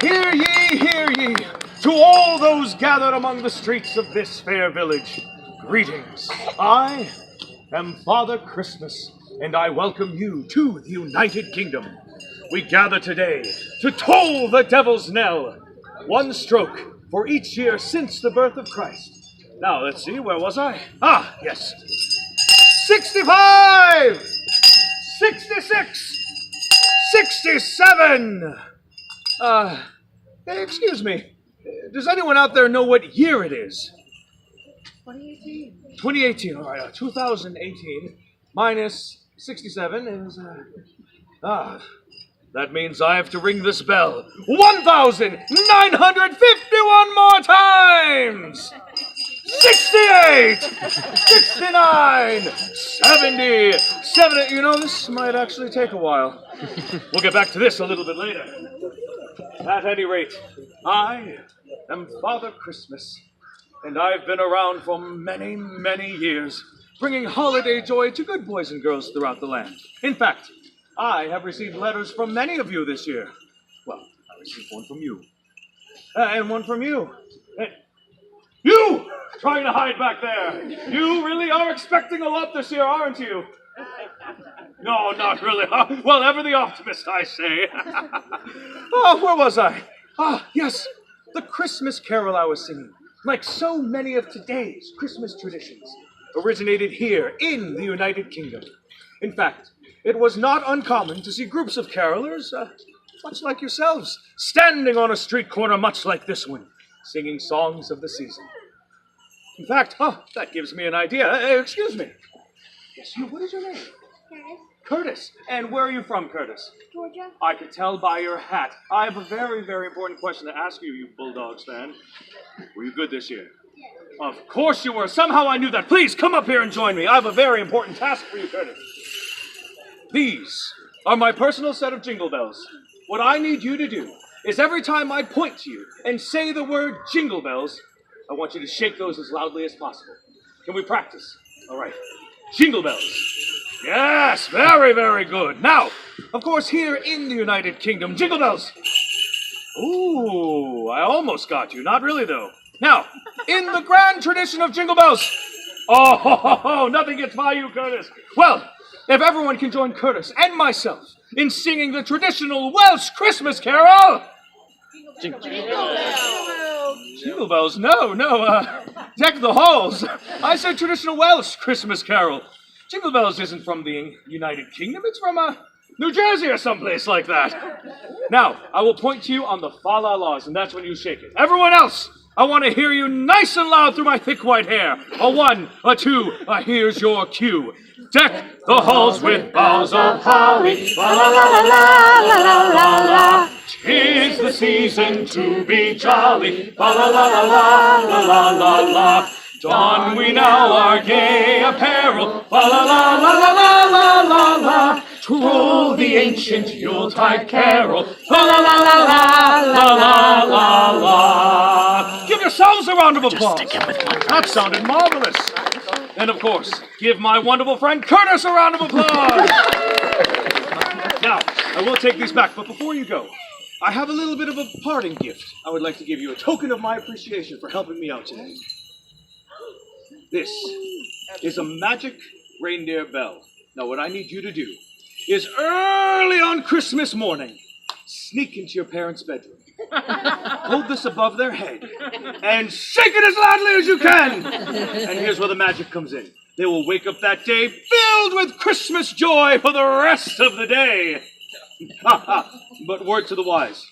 Hear ye, hear ye, to all those gathered among the streets of this fair village, greetings. I am Father Christmas, and I welcome you to the United Kingdom. We gather today to toll the devil's knell, one stroke for each year since the birth of Christ. Now, let's see, where was I? Ah, yes. 65! 66! 67! Excuse me. Does anyone out there know what year it is? 2018. 2018, all right. 2018 minus 67 is... that means I have to ring this bell 1,951 more times! 68! 69! 70! You know, this might actually take a while. We'll get back to this a little bit later. At any rate, I am Father Christmas, and I've been around for many, many years, bringing holiday joy to good boys and girls throughout the land. In fact, I have received letters from many of you this year. Well, I received one from you. And one from you. And you! Trying to hide back there. You really are expecting a lot this year, aren't you? No, not really. Well, ever the optimist, I say. Oh, where was I? Ah, yes, the Christmas carol I was singing. Like so many of today's Christmas traditions, originated here in the United Kingdom. In fact, it was not uncommon to see groups of carolers, much like yourselves, standing on a street corner much like this one, singing songs of the season. In fact, that gives me an idea. Excuse me. Yes, you, what is your name? Curtis. And where are you from, Curtis? Georgia? I could tell by your hat. I have a very, very important question to ask you, you Bulldogs fan. Were you good this year? Of course you were. Somehow I knew that. Please come up here and join me. I have a very important task for you, Curtis. These are my personal set of jingle bells. What I need you to do is every time I point to you and say the word jingle bells, I want you to shake those as loudly as possible. Can we practice? All right. Jingle bells. Yes, very, very good. Now, of course, here in the United Kingdom, jingle bells. Ooh, I almost got you. Not really, though. Now, in the grand tradition of jingle bells. Oh, nothing gets by you, Curtis. Well, if everyone can join Curtis and myself in singing the traditional Welsh Christmas carol. Jingle bells. Jingle bells? No. Deck the halls. I said traditional Welsh Christmas carol. Jingle bells isn't from the United Kingdom. It's from New Jersey or someplace like that. Now, I will point to you on the fa-la-las, and that's when you shake it. Everyone else, I want to hear you nice and loud through my thick white hair. A one, a two, here's your cue. Deck the halls with boughs of holly. La la la la la la la la. 'Tis the season to be jolly. La la la la la la la la la. Don we now our gay apparel. La la la la la la la la la. Troll the ancient Yuletide carol. La la la la la la la la la. Give yourselves a round of applause. That sounded marvelous. And of course, give my wonderful friend Curtis a round of applause. Now, I will take these back, but before you go, I have a little bit of a parting gift. I would like to give you a token of my appreciation for helping me out today. This is a magic reindeer bell. Now, what I need you to do is early on Christmas morning, sneak into your parents' bedroom, hold this above their head, and shake it as loudly as you can. And here's where the magic comes in. They will wake up that day filled with Christmas joy for the rest of the day. But word to the wise,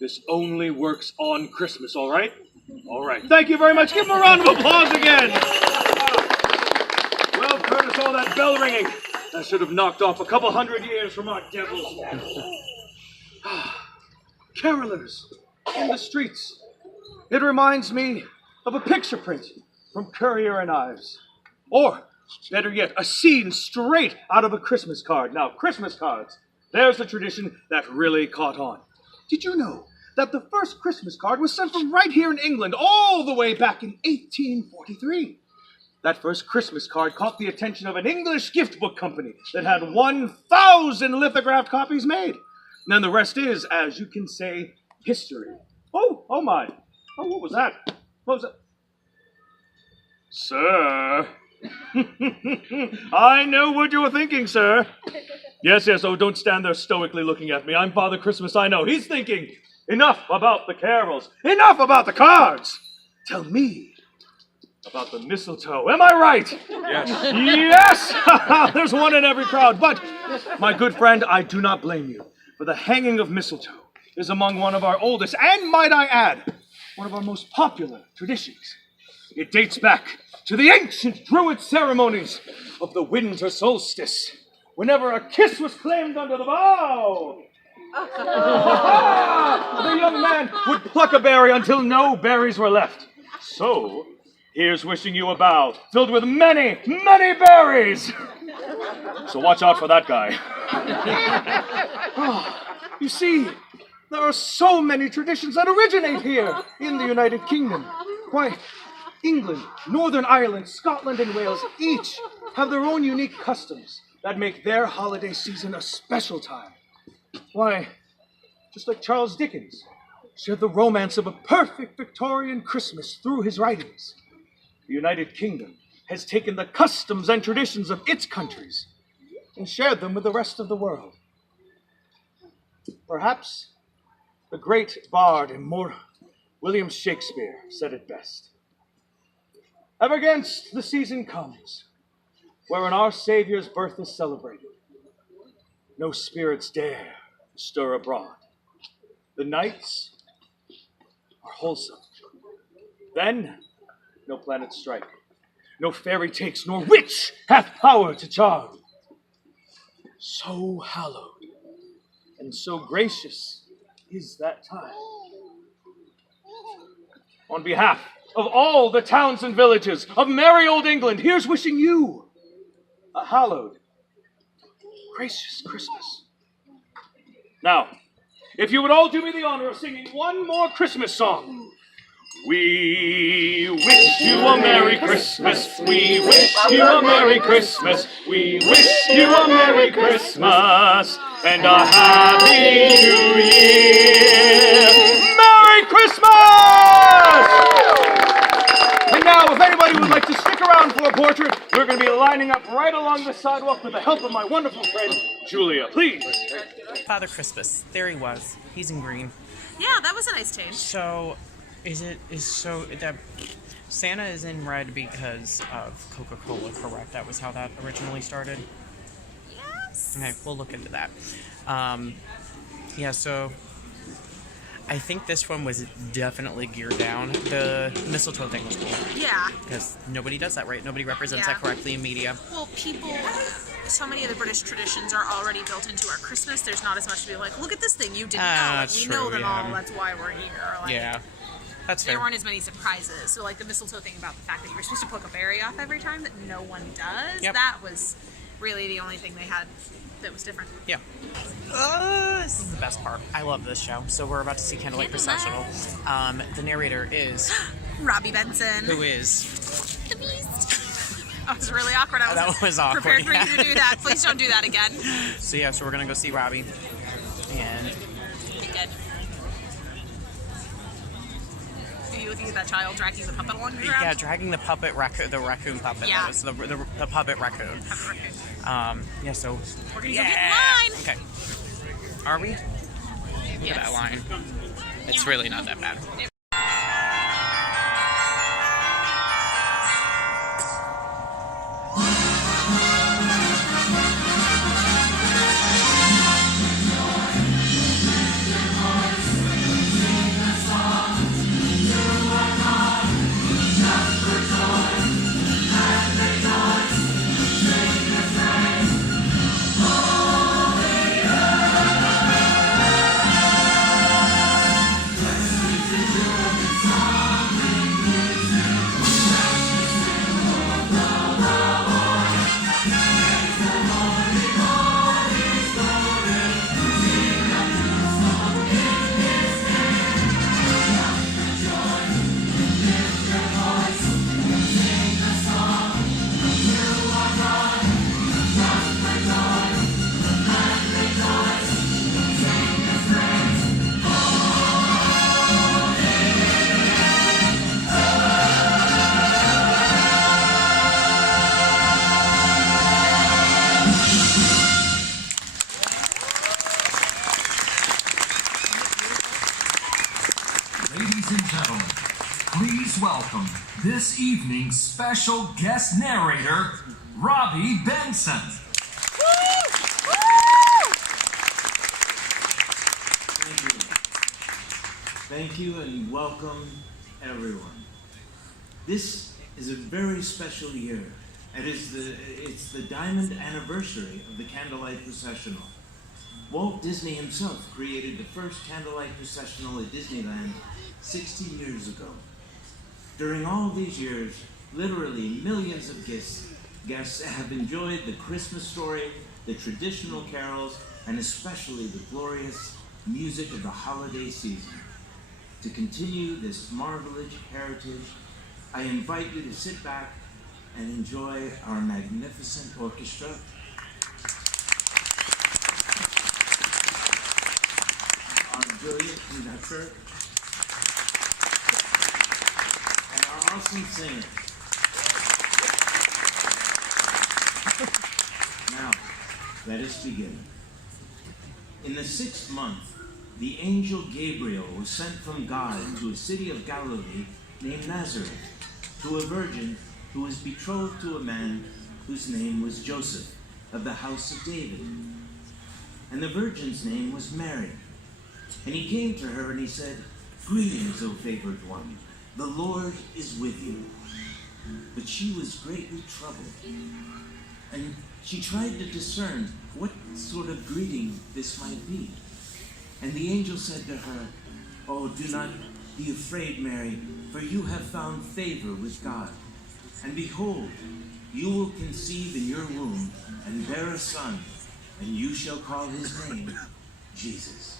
this only works on Christmas, all right? All right. Thank you very much. Give them a round of applause again. Well, Curtis, all that bell ringing, that should have knocked off a couple 100 years from our devils. Carolers in the streets. It reminds me of a picture print from Currier and Ives. Or, better yet, a scene straight out of a Christmas card. Now, Christmas cards, there's a tradition that really caught on. Did you know that the first Christmas card was sent from right here in England all the way back in 1843? That first Christmas card caught the attention of an English gift book company that had 1,000 lithographed copies made. And then the rest is, as you can say, history. Oh my. Oh, what was that? What was that? Sir. I know what you were thinking, sir. Yes, oh, don't stand there stoically looking at me. I'm Father Christmas, I know. He's thinking, enough about the carols. Enough about the cards. Tell me about the mistletoe. Am I right? Yes. Yes! There's one in every crowd. But, my good friend, I do not blame you. For the hanging of mistletoe is among one of our oldest, and might I add, one of our most popular traditions. It dates back to the ancient Druid ceremonies of the winter solstice, whenever a kiss was claimed under the bough. The young man would pluck a berry until no berries were left. So, here's wishing you a bough filled with many, many berries. So watch out for that guy. You see, there are so many traditions that originate here in the United Kingdom. Why, England, Northern Ireland, Scotland, and Wales each have their own unique customs that make their holiday season a special time. Why, just like Charles Dickens shared the romance of a perfect Victorian Christmas through his writings, the United Kingdom has taken the customs and traditions of its countries and shared them with the rest of the world. Perhaps the great bard and immortal William Shakespeare said it best. Ever against the season comes, wherein our Savior's birth is celebrated, no spirits dare stir abroad. The nights are wholesome. Then no planets strike, no fairy takes, nor witch hath power to charm. so hallowed and so gracious is that time. On behalf of all the towns and villages of merry old England, here's wishing you a hallowed, gracious Christmas. Now, if you would all do me the honor of singing one more Christmas song. We wish you a Merry Christmas. We wish you a Merry Christmas. We wish you a Merry Christmas and a Happy New Year. Merry Christmas! And now, if anybody would like to stick around for a portrait, we're going to be lining up right along the sidewalk with the help of my wonderful friend, Julia. Please. Father Christmas. There he was. He's in green. Yeah, that was a nice change. So, that Santa is in red because of Coca-Cola, correct? That was how that originally started? Yes. Okay, we'll look into that. Yeah, so I think this one was definitely geared down. The mistletoe thing was cool. Yeah. Because nobody does that, right? Nobody represents Yeah. that correctly in media. Well, so many of the British traditions are already built into our Christmas. There's not as much to be like, look at this thing you didn't know. Like, we know them all. That's why we're here. Like, Yeah. That's fair. there weren't as many surprises. So, like, the mistletoe thing about the fact that you're supposed to pluck a berry off every time that no one does, Yep. that was really the only thing they had that was different. Yeah. This is the best part. I love this show. So we're about to see Candlelight Processional. The narrator is... Robby Benson. Who is... The Beast. That was really awkward. I That was awkward, prepared for yeah. you to do that. Please don't do that again. So yeah, so we're going to go see Robby. And... Be good. Are you looking at that child dragging the puppet along the ground? Yeah, dragging the puppet the raccoon puppet. Yeah. That was the puppet raccoon. Yeah, so We're gonna go get in line. Okay. Are we? Look Yes. at that line. It's really not that bad. Ladies and gentlemen, please welcome this evening's special guest narrator, Robby Benson. Thank you and welcome everyone. This is a very special year. It's the diamond anniversary of the Candlelight Processional. Walt Disney himself created the first Candlelight Processional at Disneyland 60 years ago. During all these years, literally millions of guests have enjoyed the Christmas story, the traditional carols, and especially the glorious music of the holiday season. To continue this marvelous heritage, I invite you to sit back and enjoy our magnificent orchestra. Our brilliant conductor, and our awesome singer. Now, let us begin. In the 6th month, the angel Gabriel was sent from God to a city of Galilee named Nazareth, to a virgin who was betrothed to a man whose name was Joseph, of the house of David. And the virgin's name was Mary. And he came to her and he said, "Greetings, O favored one, the Lord is with you." But she was greatly troubled and she tried to discern what sort of greeting this might be. And the angel said to her, "Oh, do not be afraid, Mary, for you have found favor with God. And behold, you will conceive in your womb and bear a son, and you shall call his name Jesus."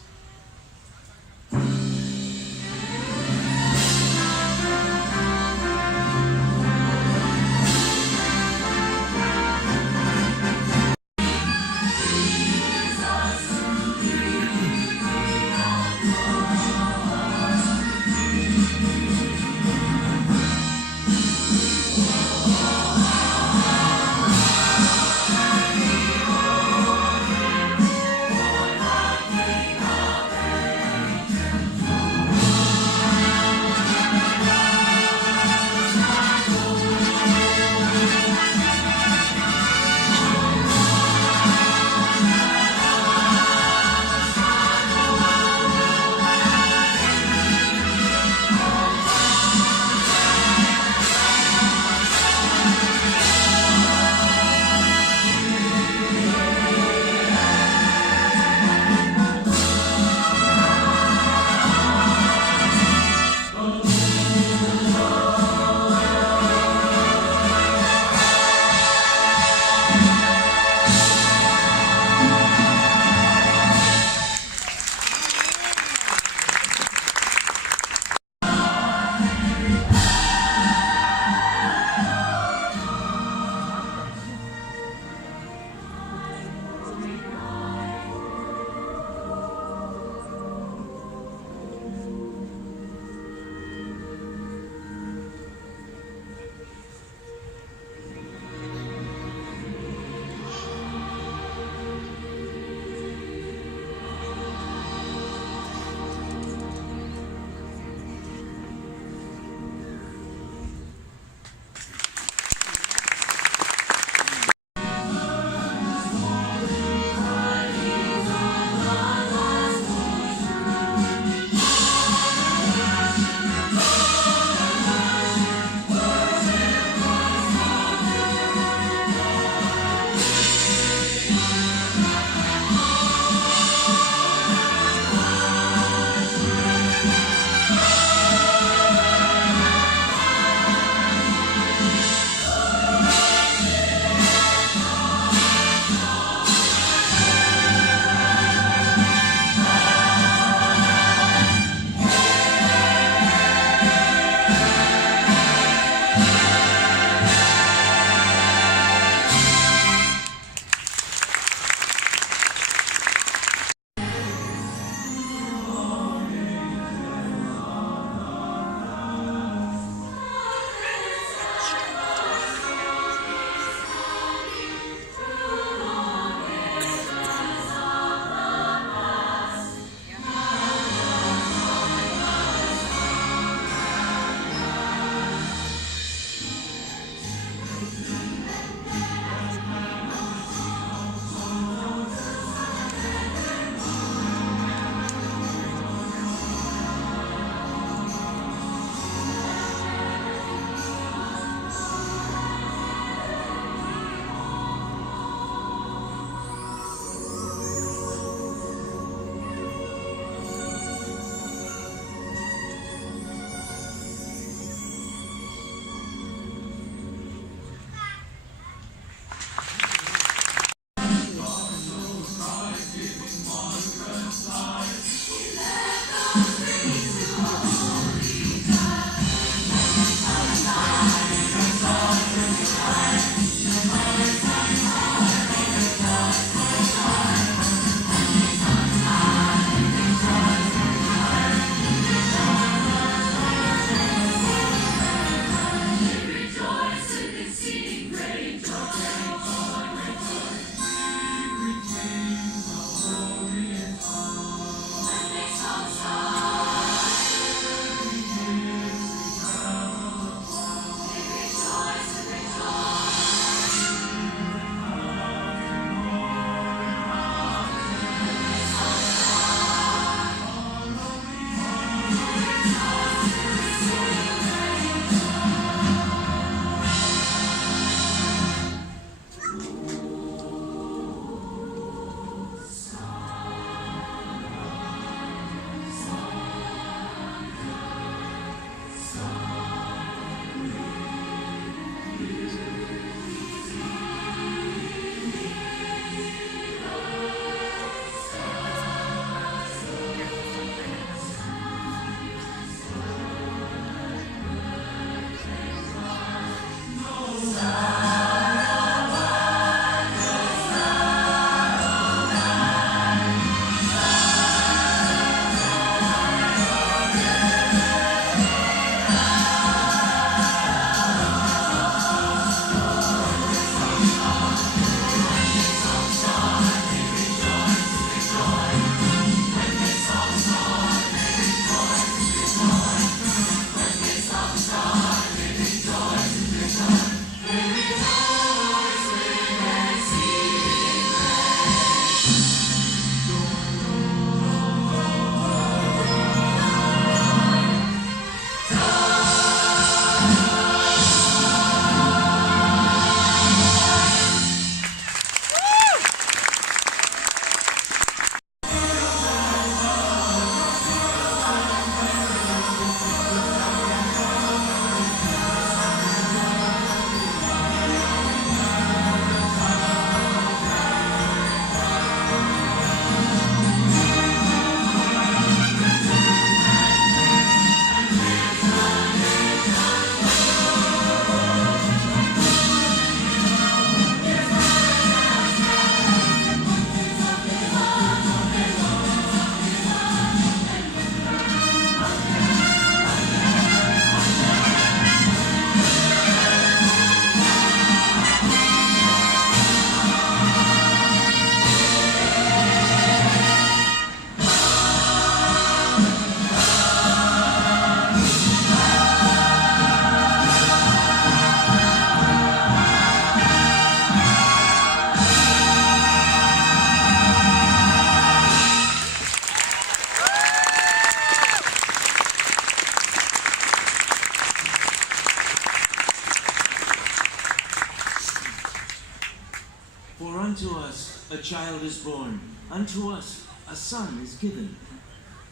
For unto us a child is born, unto us a son is given,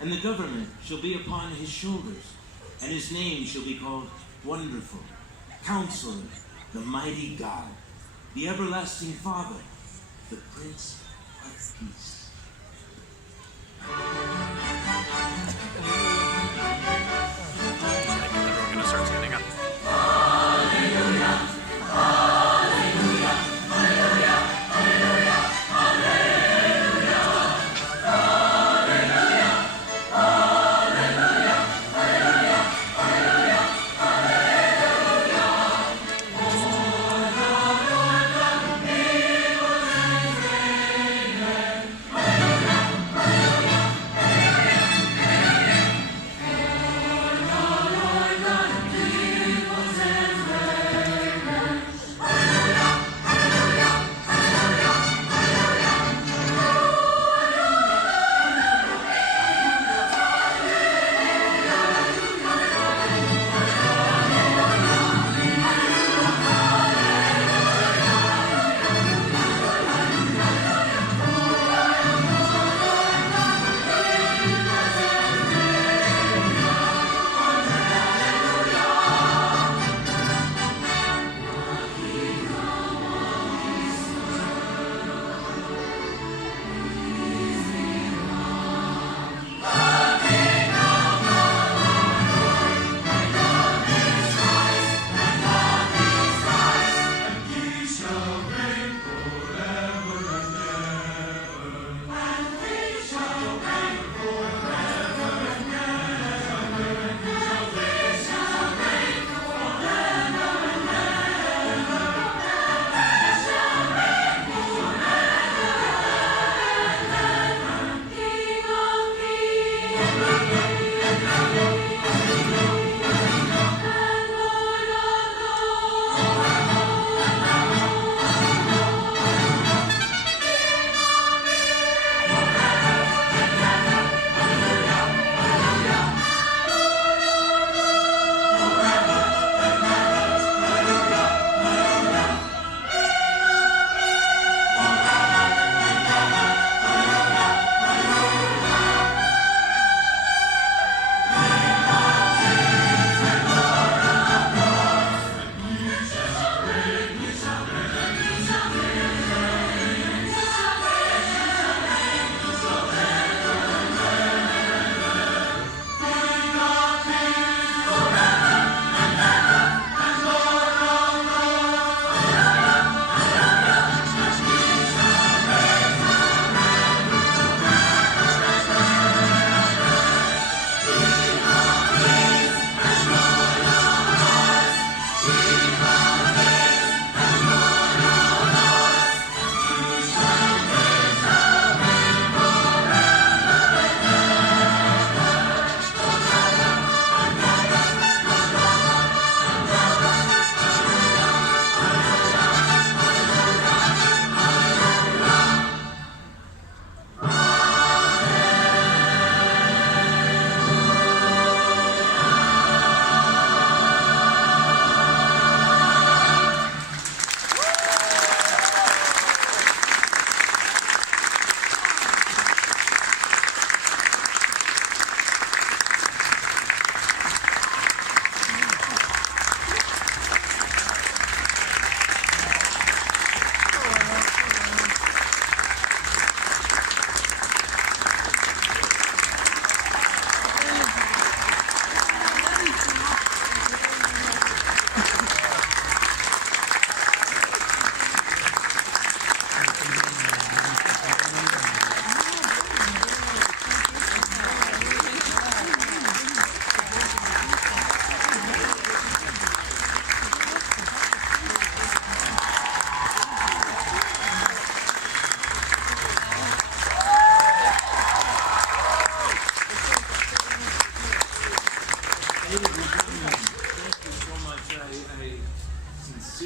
and the government shall be upon his shoulders, and his name shall be called Wonderful, Counselor, the Mighty God, the Everlasting Father, the Prince of Peace. Everyone gonna start standing up. Amen. 1, 2, 3, 4.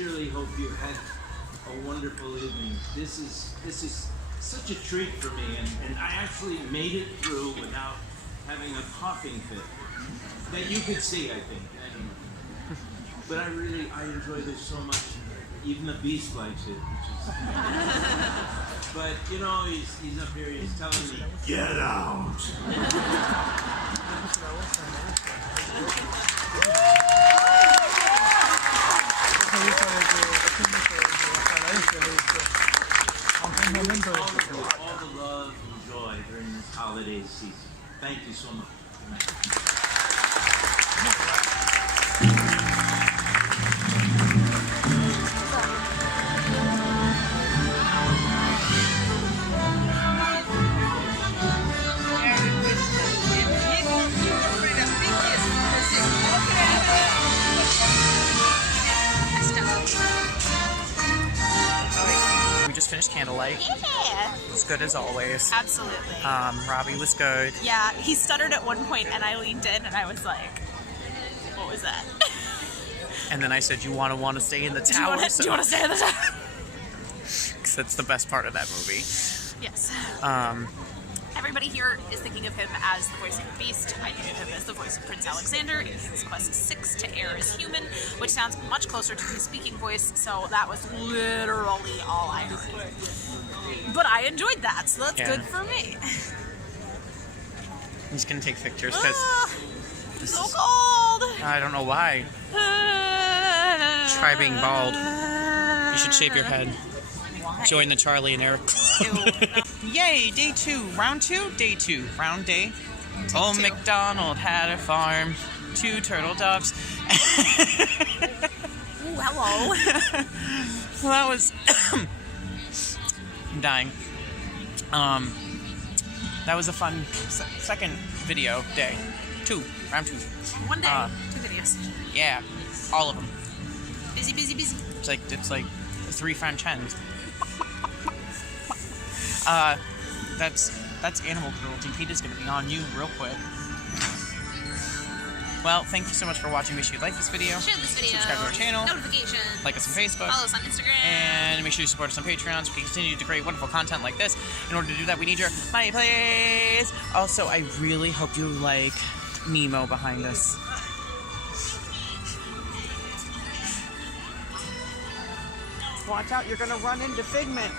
sincerely hope you had a wonderful evening. This is such a treat for me, and I actually made it through without having a coughing fit that you could see, I think. But I enjoy this so much. Even the beast likes it, which is. But you know, he's up here. He's telling me, "Get out." All the love and joy during this holiday season. Thank you so much. Finished Candlelight. Yeah. It was good as always. Absolutely. Robbie was good. Yeah, he stuttered at one point and I leaned in and I was like, what was that? And then I said, you want to stay in the tower? Do you want to stay in the tower? Because that's the best part of that movie. Yes. Everybody here is thinking of him as the voice of the Beast. I think of him as the voice of Prince Alexander in King's Quest 6 to air as human, which sounds much closer to his speaking voice, so that was literally all I heard. But I enjoyed that, so that's good for me. I'm just going to take pictures because... so cold! I don't know why. Try being bald. You should shave your head. Why? Join the Charlie and Eric Club. Yay, day 2. Round 2? Day 2. Round day. Old MacDonald had a farm. 2 turtle doves. Ooh, hello. Well, that was... I'm dying. That was a fun second video day. 2. Round 2. One day, 2 videos. Yeah. All of them. Busy, busy, busy. It's like 3 French hens. That's animal cruelty. Peter's gonna be on you real quick. Well, thank you so much for watching. Make sure you like this video. Share this video. Subscribe to our channel. Notifications. Like us on Facebook. Follow us on Instagram. And make sure you support us on Patreon so we can continue to create wonderful content like this. In order to do that, we need your money, please. Also, I really hope you like Nemo behind us. Watch out, you're gonna run into Figment.